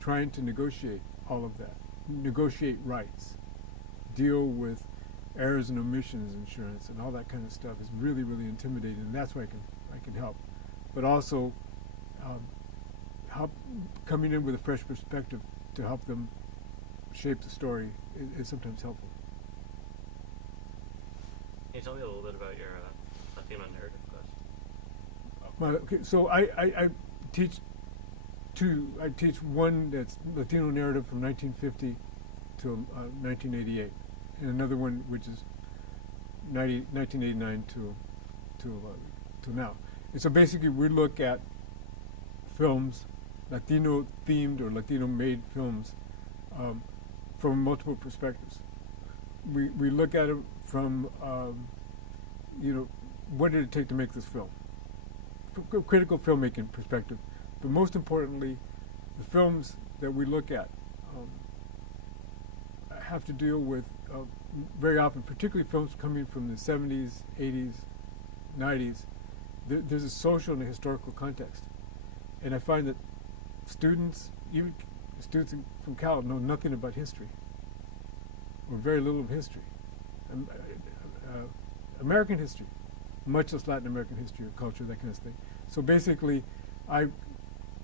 trying to negotiate all of that, negotiate rights, deal with errors and omissions insurance and all that kind of stuff is really, really intimidating, and that's why I can help. But also, help coming in with a fresh perspective to help them shape the story is sometimes helpful. Can you tell me a little bit about your Latino narrative class? Okay, so I teach two. I teach one that's Latino narrative from 1950 to 1988, and another one which is 1989 to now. And so basically, we look at films, Latino themed or Latino made films, from multiple perspectives. We look at it from what did it take to make this film? From critical filmmaking perspective, but most importantly, the films that we look at have to deal with very often, particularly films coming from the 70s, 80s, 90s. There's a social and a historical context, and I find that students, even students from Cal, know nothing about history, or very little of history. American history, much less Latin American history or culture, that kind of thing. So basically, I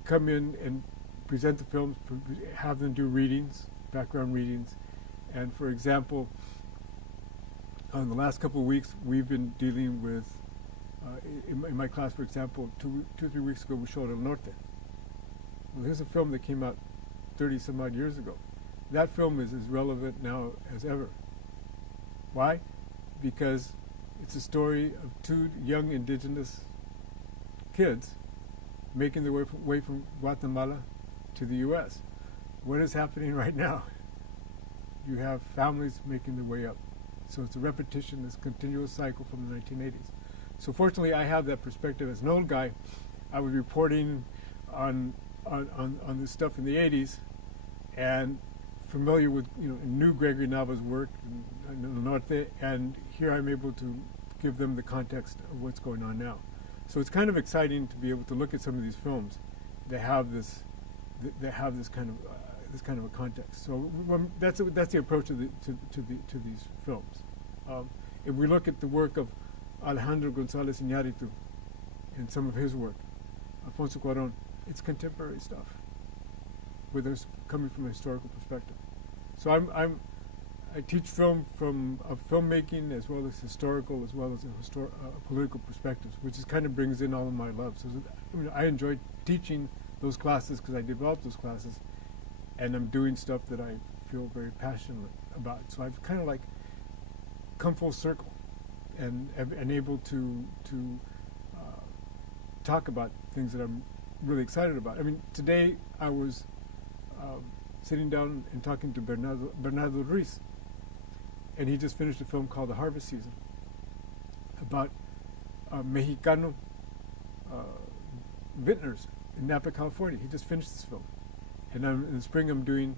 come in and present the films, have them do readings, background readings, and for example, in the last couple of weeks, we've been dealing with, in my class, for example, 2 or 3 weeks ago, we showed El Norte. Well, here's a film that came out 30 some odd years ago. That film is as relevant now as ever. Why? Because it's a story of 2 young indigenous kids making their way from Guatemala to the U.S. What is happening right now? You have families making their way up. So it's a repetition, this continuous cycle from the 1980s. So fortunately, I have that perspective. As an old guy, I was reporting on this stuff in the 80s, and familiar with, knew Gregory Nava's work in El Norte, and here I'm able to give them the context of what's going on now. So it's kind of exciting to be able to look at some of these films that have this kind of a context. So that's the approach to these films. If we look at the work of Alejandro González Iñárritu and some of his work, Alfonso Cuarón, it's contemporary stuff, where there's coming from a historical perspective. So I teach film from filmmaking as well as historical, as well as political perspectives, which is kind of brings in all of my love. So I enjoy teaching those classes because I developed those classes, and I'm doing stuff that I feel very passionate about. So I've kind of like come full circle, and able to talk about things that I'm really excited about. I mean, today I was sitting down and talking to Bernardo Ruiz, and he just finished a film called The Harvest Season about Mexicano vintners in Napa, California. He just finished this film, and in the spring I'm doing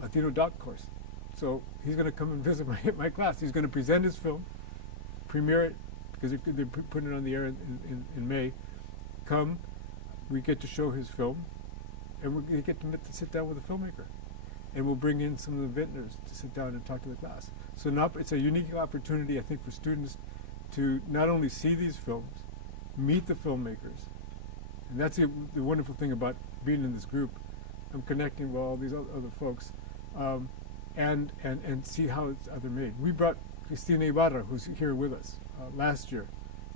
Latino doc course. So he's going to come and visit my class. He's going to present his film, premiere it, because they're putting it on the air in May. Come, we get to show his film, and we get to sit down with a filmmaker. And we'll bring in some of the vintners to sit down and talk to the class. So it's a unique opportunity, I think, for students to not only see these films, meet the filmmakers. And that's the wonderful thing about being in this group. I'm connecting with all these other folks, and see how they're made. We brought Cristina Ibarra, who's here with us, last year.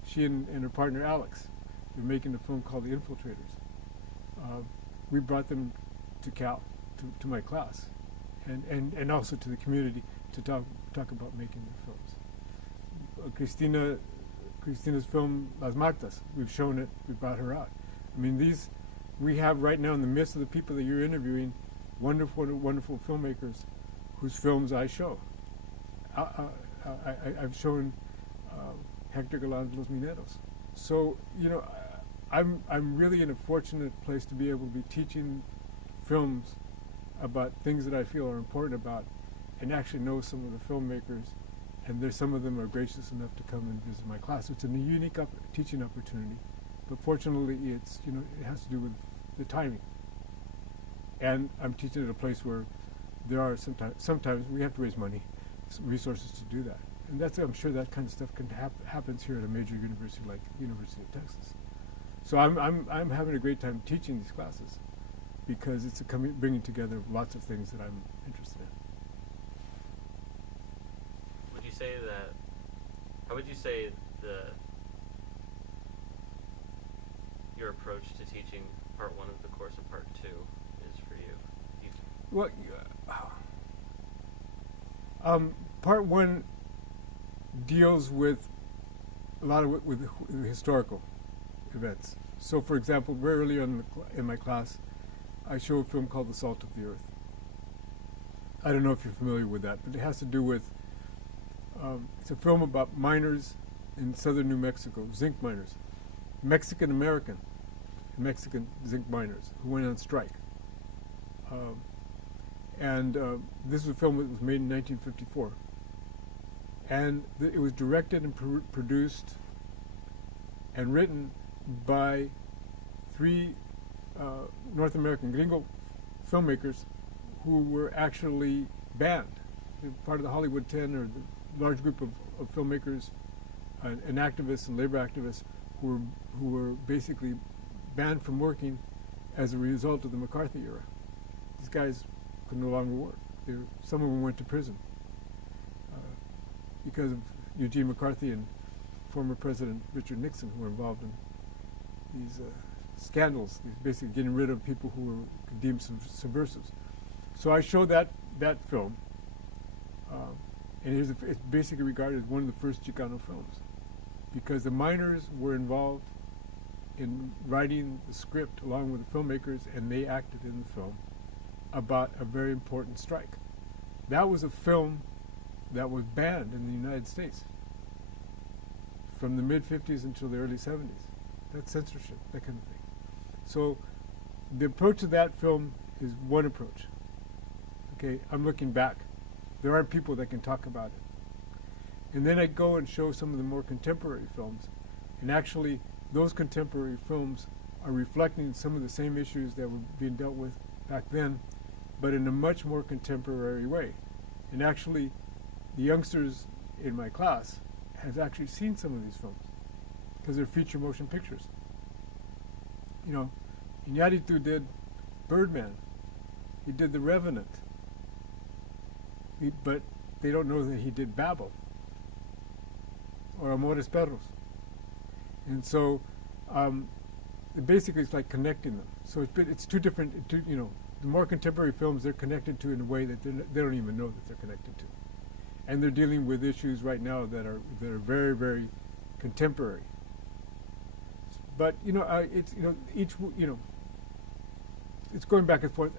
She and her partner Alex, they're making a film called The Infiltrators. We brought them to Cal, to my class, and also to the community to talk about making their films. Cristina's film Las Martas, we've shown it, we brought her out. I mean, we have right now in the midst of the people that you're interviewing, wonderful filmmakers whose films I show. I've shown Hector Galan's Los Mineros. So, I'm really in a fortunate place to be able to be teaching films about things that I feel are important about, and actually know some of the filmmakers and there's some of them are gracious enough to come and visit my class. It's a unique teaching opportunity, but fortunately, it's it has to do with the timing. And I'm teaching at a place where there are sometimes we have to raise money, resources to do that, and I'm sure that kind of stuff happens here at a major university like the University of Texas. So I'm having a great time teaching these classes because it's bringing together lots of things that I'm interested in. Would you say that? How would you say your approach to teaching part one of the course and part two is for you? Well, part one deals with a lot of with historical events. So, for example, very early on in my class, I show a film called The Salt of the Earth. I don't know if you're familiar with that, but it has to do with, it's a film about miners in southern New Mexico, zinc miners, Mexican zinc miners who went on strike. This was a film that was made in 1954. And it was directed and produced and written by three North American gringo filmmakers who were actually banned. They were part of the Hollywood 10, or the large group of filmmakers and activists and labor activists who were basically banned from working as a result of the McCarthy era. These guys could no longer work. Some of them went to prison because of Eugene McCarthy and former President Richard Nixon, who were involved in these scandals, basically getting rid of people who were deemed subversives. So I showed that film, and it's basically regarded as one of the first Chicano films, because the miners were involved in writing the script along with the filmmakers, and they acted in the film about a very important strike. That was a film that was banned in the United States from the mid-50s until the early 70s. That's censorship, that kind of thing. So the approach to that film is one approach. Okay, I'm looking back. There are people that can talk about it. And then I go and show some of the more contemporary films. And actually, those contemporary films are reflecting some of the same issues that were being dealt with back then, but in a much more contemporary way. And actually, the youngsters in my class have actually seen some of these films because they're feature motion pictures. Iñárritu did Birdman. He did The Revenant. But they don't know that he did Babel or Amores Perros. And so basically it's like connecting them. So it's two different, the more contemporary films they're connected to in a way that they don't even know that they're connected to. And they're dealing with issues right now that are very, very contemporary. But it's going back and forth.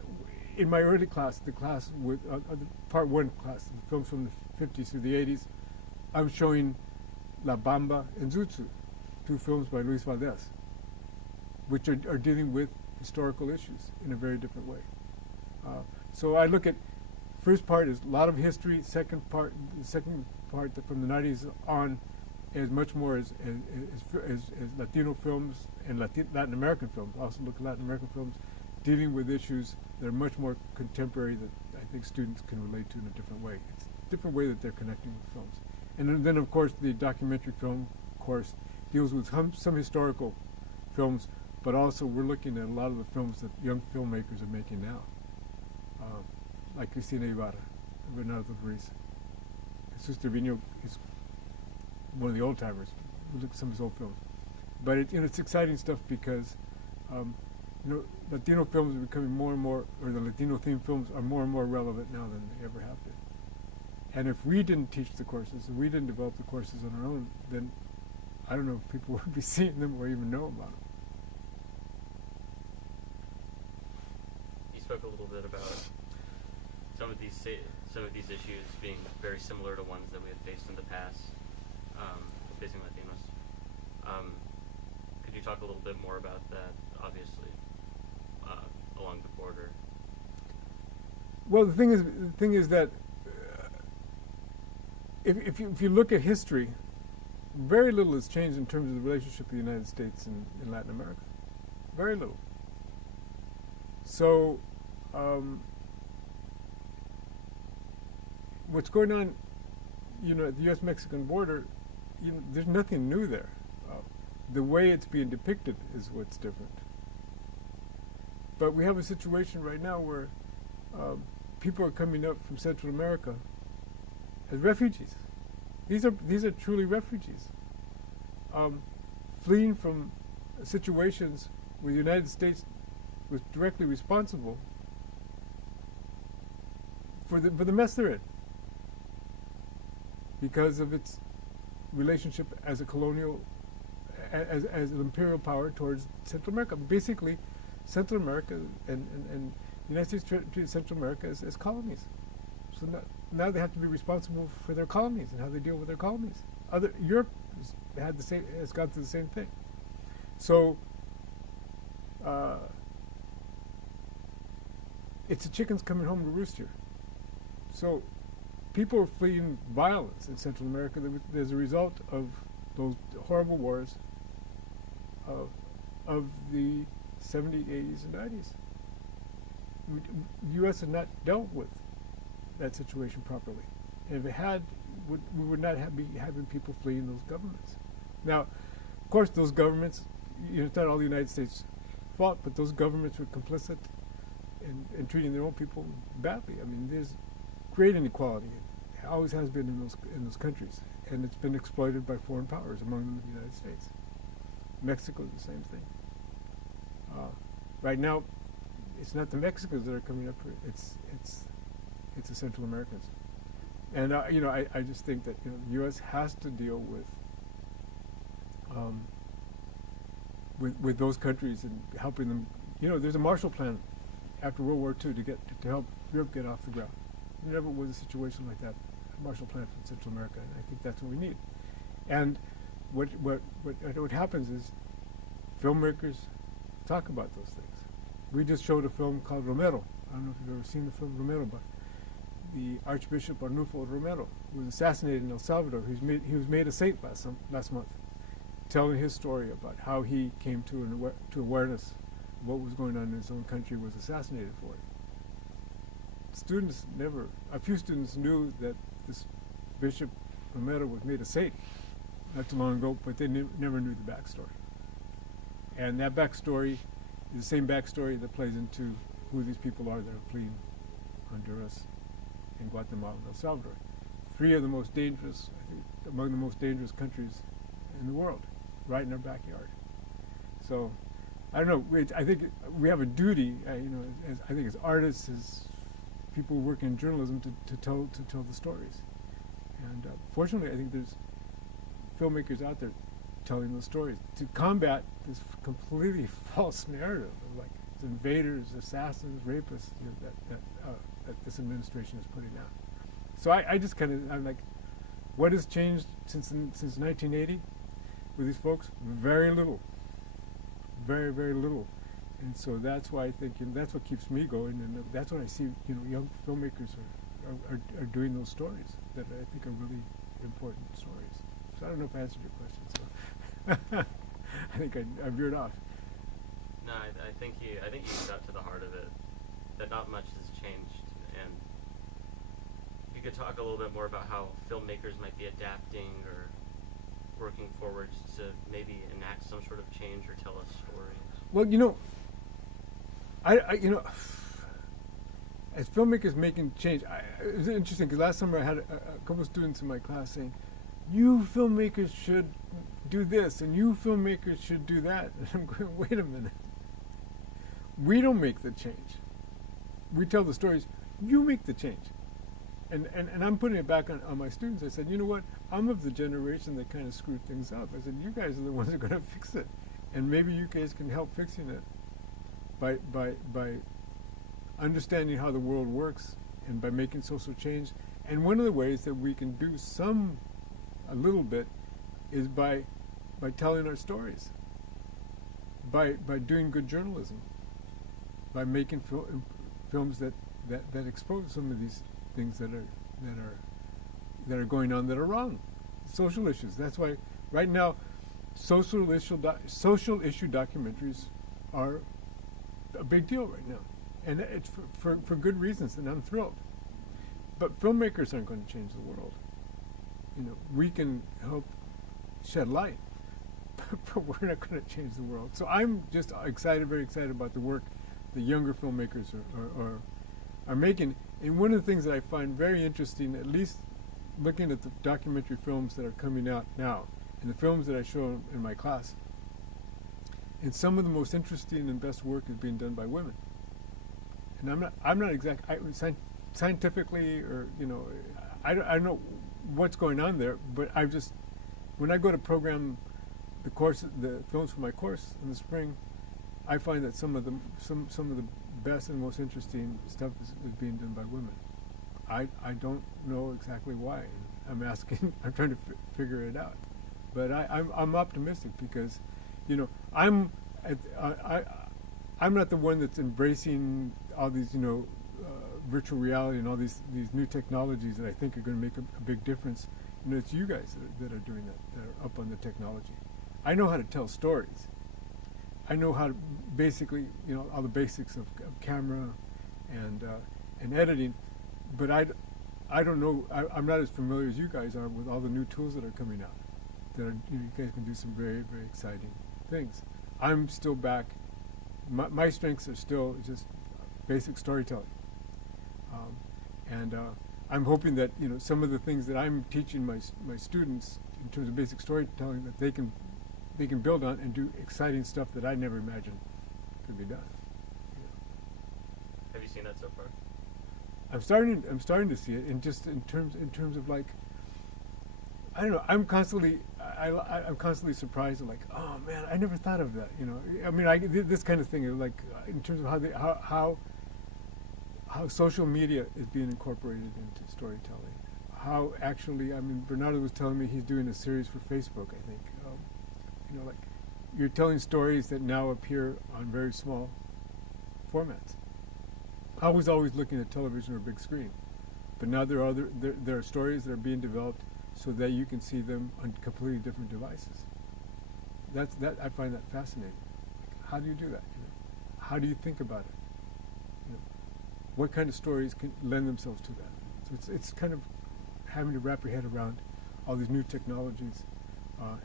In my early class, the class with the part one class, the films from the 50s through the 80s, I'm showing La Bamba and Zutsu, two films by Luis Valdez, which are dealing with historical issues in a very different way. So I look at, first part is a lot of history. The second part from the 90s on is much more as Latino films and Latin American films. I also look at Latin American films dealing with issues that are much more contemporary that I think students can relate to in a different way. It's a different way that they're connecting with films. And then of course the documentary film course deals with some historical films, but also we're looking at a lot of the films that young filmmakers are making now. Like Cristina Ibarra, Bernardo Ruiz. Jesus Trevino is one of the old timers. We look at some of his old films. But it's exciting stuff because Latino films are becoming more and more, or the Latino themed films are more and more relevant now than they ever have been. And if we didn't teach the courses, if we didn't develop the courses on our own, then I don't know if people would be seeing them or even know about them. You spoke a little bit about some of these issues being very similar to ones that we have faced in the past, facing Latinos. Could you talk a little bit more about that, obviously, along the border? Well, the thing is that if you look at history, very little has changed in terms of the relationship of the United States and Latin America. Very little. So, what's going on, at the U.S.-Mexican border, there's nothing new there. The way it's being depicted is what's different. But we have a situation right now where people are coming up from Central America as refugees. These are truly refugees, fleeing from situations where the United States was directly responsible for the mess they're in, because of its relationship as a colonial, as an imperial power towards Central America. Basically, Central America and the United States treated Central America as colonies. So now they have to be responsible for their colonies and how they deal with their colonies. Europe has gone through the same thing. So it's the chickens coming home to roost here. So people are fleeing violence in Central America as a result of those horrible wars of the 70s, 80s, and 90s. The U.S. had not dealt with that situation properly. And if it had, we would not be having people fleeing those governments. Now, of course, those governments, it's not all the United States' fault, but those governments were complicit in treating their own people badly. I mean, there's great inequality. It always has been in those countries, and it's been exploited by foreign powers, among them the United States. Mexico is the same thing. Right now, it's not the Mexicans that are coming up here. It's the Central Americans, and I just think that the U.S. has to deal with those countries and helping them. There's a Marshall Plan after World War II to help Europe get off the ground. There never was a situation like that. A Marshall Plan for Central America, and I think that's what we need. And what happens is filmmakers talk about those things. We just showed a film called Romero. I don't know if you've ever seen the film Romero, but the Archbishop Arnulfo Romero, who was assassinated in El Salvador. He was made a saint last month, telling his story about how he came to awareness of what was going on in his own country, was assassinated for it. A few students knew that this Bishop Romero was made a saint not too long ago, but they never knew the backstory. And that backstory is the same backstory that plays into who these people are that are fleeing Honduras and Guatemala and El Salvador. Three of the most dangerous, I think, among the most dangerous countries in the world, right in our backyard. So, I don't know. I think we have a duty, as artists, as people who work in journalism, to tell the stories. And fortunately, I think there's filmmakers out there telling those stories to combat this completely false narrative of like invaders, assassins, rapists that this administration is putting out. So I'm like, what has changed since 1980 with these folks? Very little. Very, very little. And so that's why I think that's what keeps me going, and that's when I see young filmmakers are doing those stories that I think are really important stories. So I don't know if I answered your question. So I think I veered off. No, I think you got to the heart of it. That not much has changed, and you could talk a little bit more about how filmmakers might be adapting or working forward to maybe enact some sort of change or tell us stories. Well, as filmmakers making change, it was interesting because last summer I had a couple of students in my class saying, "You filmmakers should do this, and you filmmakers should do that." And I'm going, wait a minute. We don't make the change. We tell the stories. You make the change. And I'm putting it back on my students. I said, you know what? I'm of the generation that kind of screwed things up. I said, you guys are the ones that are going to fix it. And maybe you guys can help fixing it by understanding how the world works and by making social change. And one of the ways that we can do a little bit is by telling our stories, by doing good journalism, by making films that expose some of these things that are that are going on that are wrong. Social issues. That's why right now social issue documentaries are a big deal right now. And it's for good reasons, and I'm thrilled. But filmmakers aren't going to change the world. You know, we can help shed light, but we're not going to change the world. So I'm just excited, very excited about the work the younger filmmakers are making. And one of the things that I find very interesting, at least looking at the documentary films that are coming out now, and the films that I show in my class, and some of the most interesting and best work is being done by women. And I'm not scientifically, or you know, I don't know what's going on there, but I just, when I go to program the films for my course in the spring, I find that some of the best and most interesting stuff is being done by women. I don't know exactly why. I'm asking. I'm trying to figure it out. But I'm optimistic because, you know, I'm not the one that's embracing all these, you know, virtual reality and all these new technologies that I think are going to make a big difference. You know, it's you guys that are doing that are up on the technology. I know how to tell stories. I know how to basically, you know, all the basics of camera and editing, but I don't know. I'm not as familiar as you guys are with all the new tools that are coming out. That are, you know, you guys can do some very, very exciting things. I'm still back. My strengths are still just basic storytelling, and I'm hoping that, you know, some of the things that I'm teaching my students in terms of basic storytelling, that they can build on and do exciting stuff that I never imagined could be done. Have you seen that so far? I'm starting to see it, and just in terms of like, I don't know. I'm constantly surprised. I'm like, oh man, I never thought of that. You know, I mean, this kind of thing, like in terms of how social media is being incorporated into storytelling. How actually, I mean, Bernardo was telling me he's doing a series for Facebook. I think, you know, like you're telling stories that now appear on very small formats. I was always looking at television or big screen, but now there are stories that are being developed so that you can see them on completely different devices. I find that fascinating. Like, how do you do that? You know? How do you think about it? You know, what kind of stories can lend themselves to that? So it's kind of having to wrap your head around all these new technologies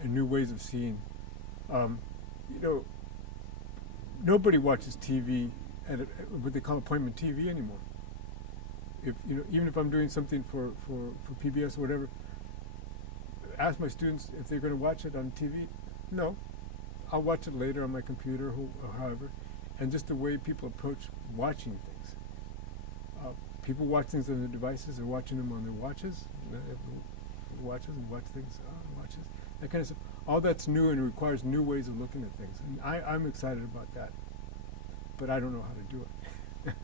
and new ways of seeing. You know, nobody watches TV at what they call appointment TV anymore. If you know, even if I'm doing something for PBS or whatever, ask my students if they're going to watch it on TV. No, I'll watch it later on my computer or however. And just the way people approach watching things. People watch things on their devices. They're watching them on their watches. Watches and watch things on watches. That kind of stuff. All that's new and requires new ways of looking at things. And I'm excited about that. But I don't know how to do it.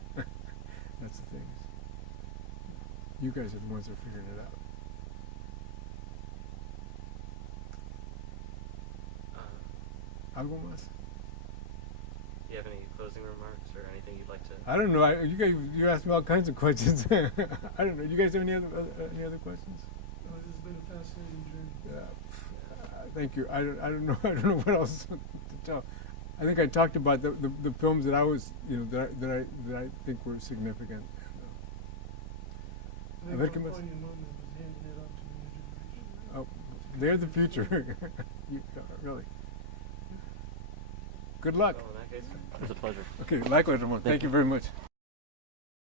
That's the thing. You guys are the ones that are figuring it out. Algo más? Do you have any closing remarks or anything you'd like to? I don't know. You guys, you asked me all kinds of questions. I don't know. You guys have any other questions? No, this has been a fascinating journey. Yeah. Thank you. I don't know. I don't know what else to tell. I think I talked about the films that I was, you know, that I think were significant. I think one point in moment was handing it off to the new generation. Oh, they're the future. Really. Good luck. Well, in that case, it was a pleasure. Okay, likewise, Ramon. Thank you very much.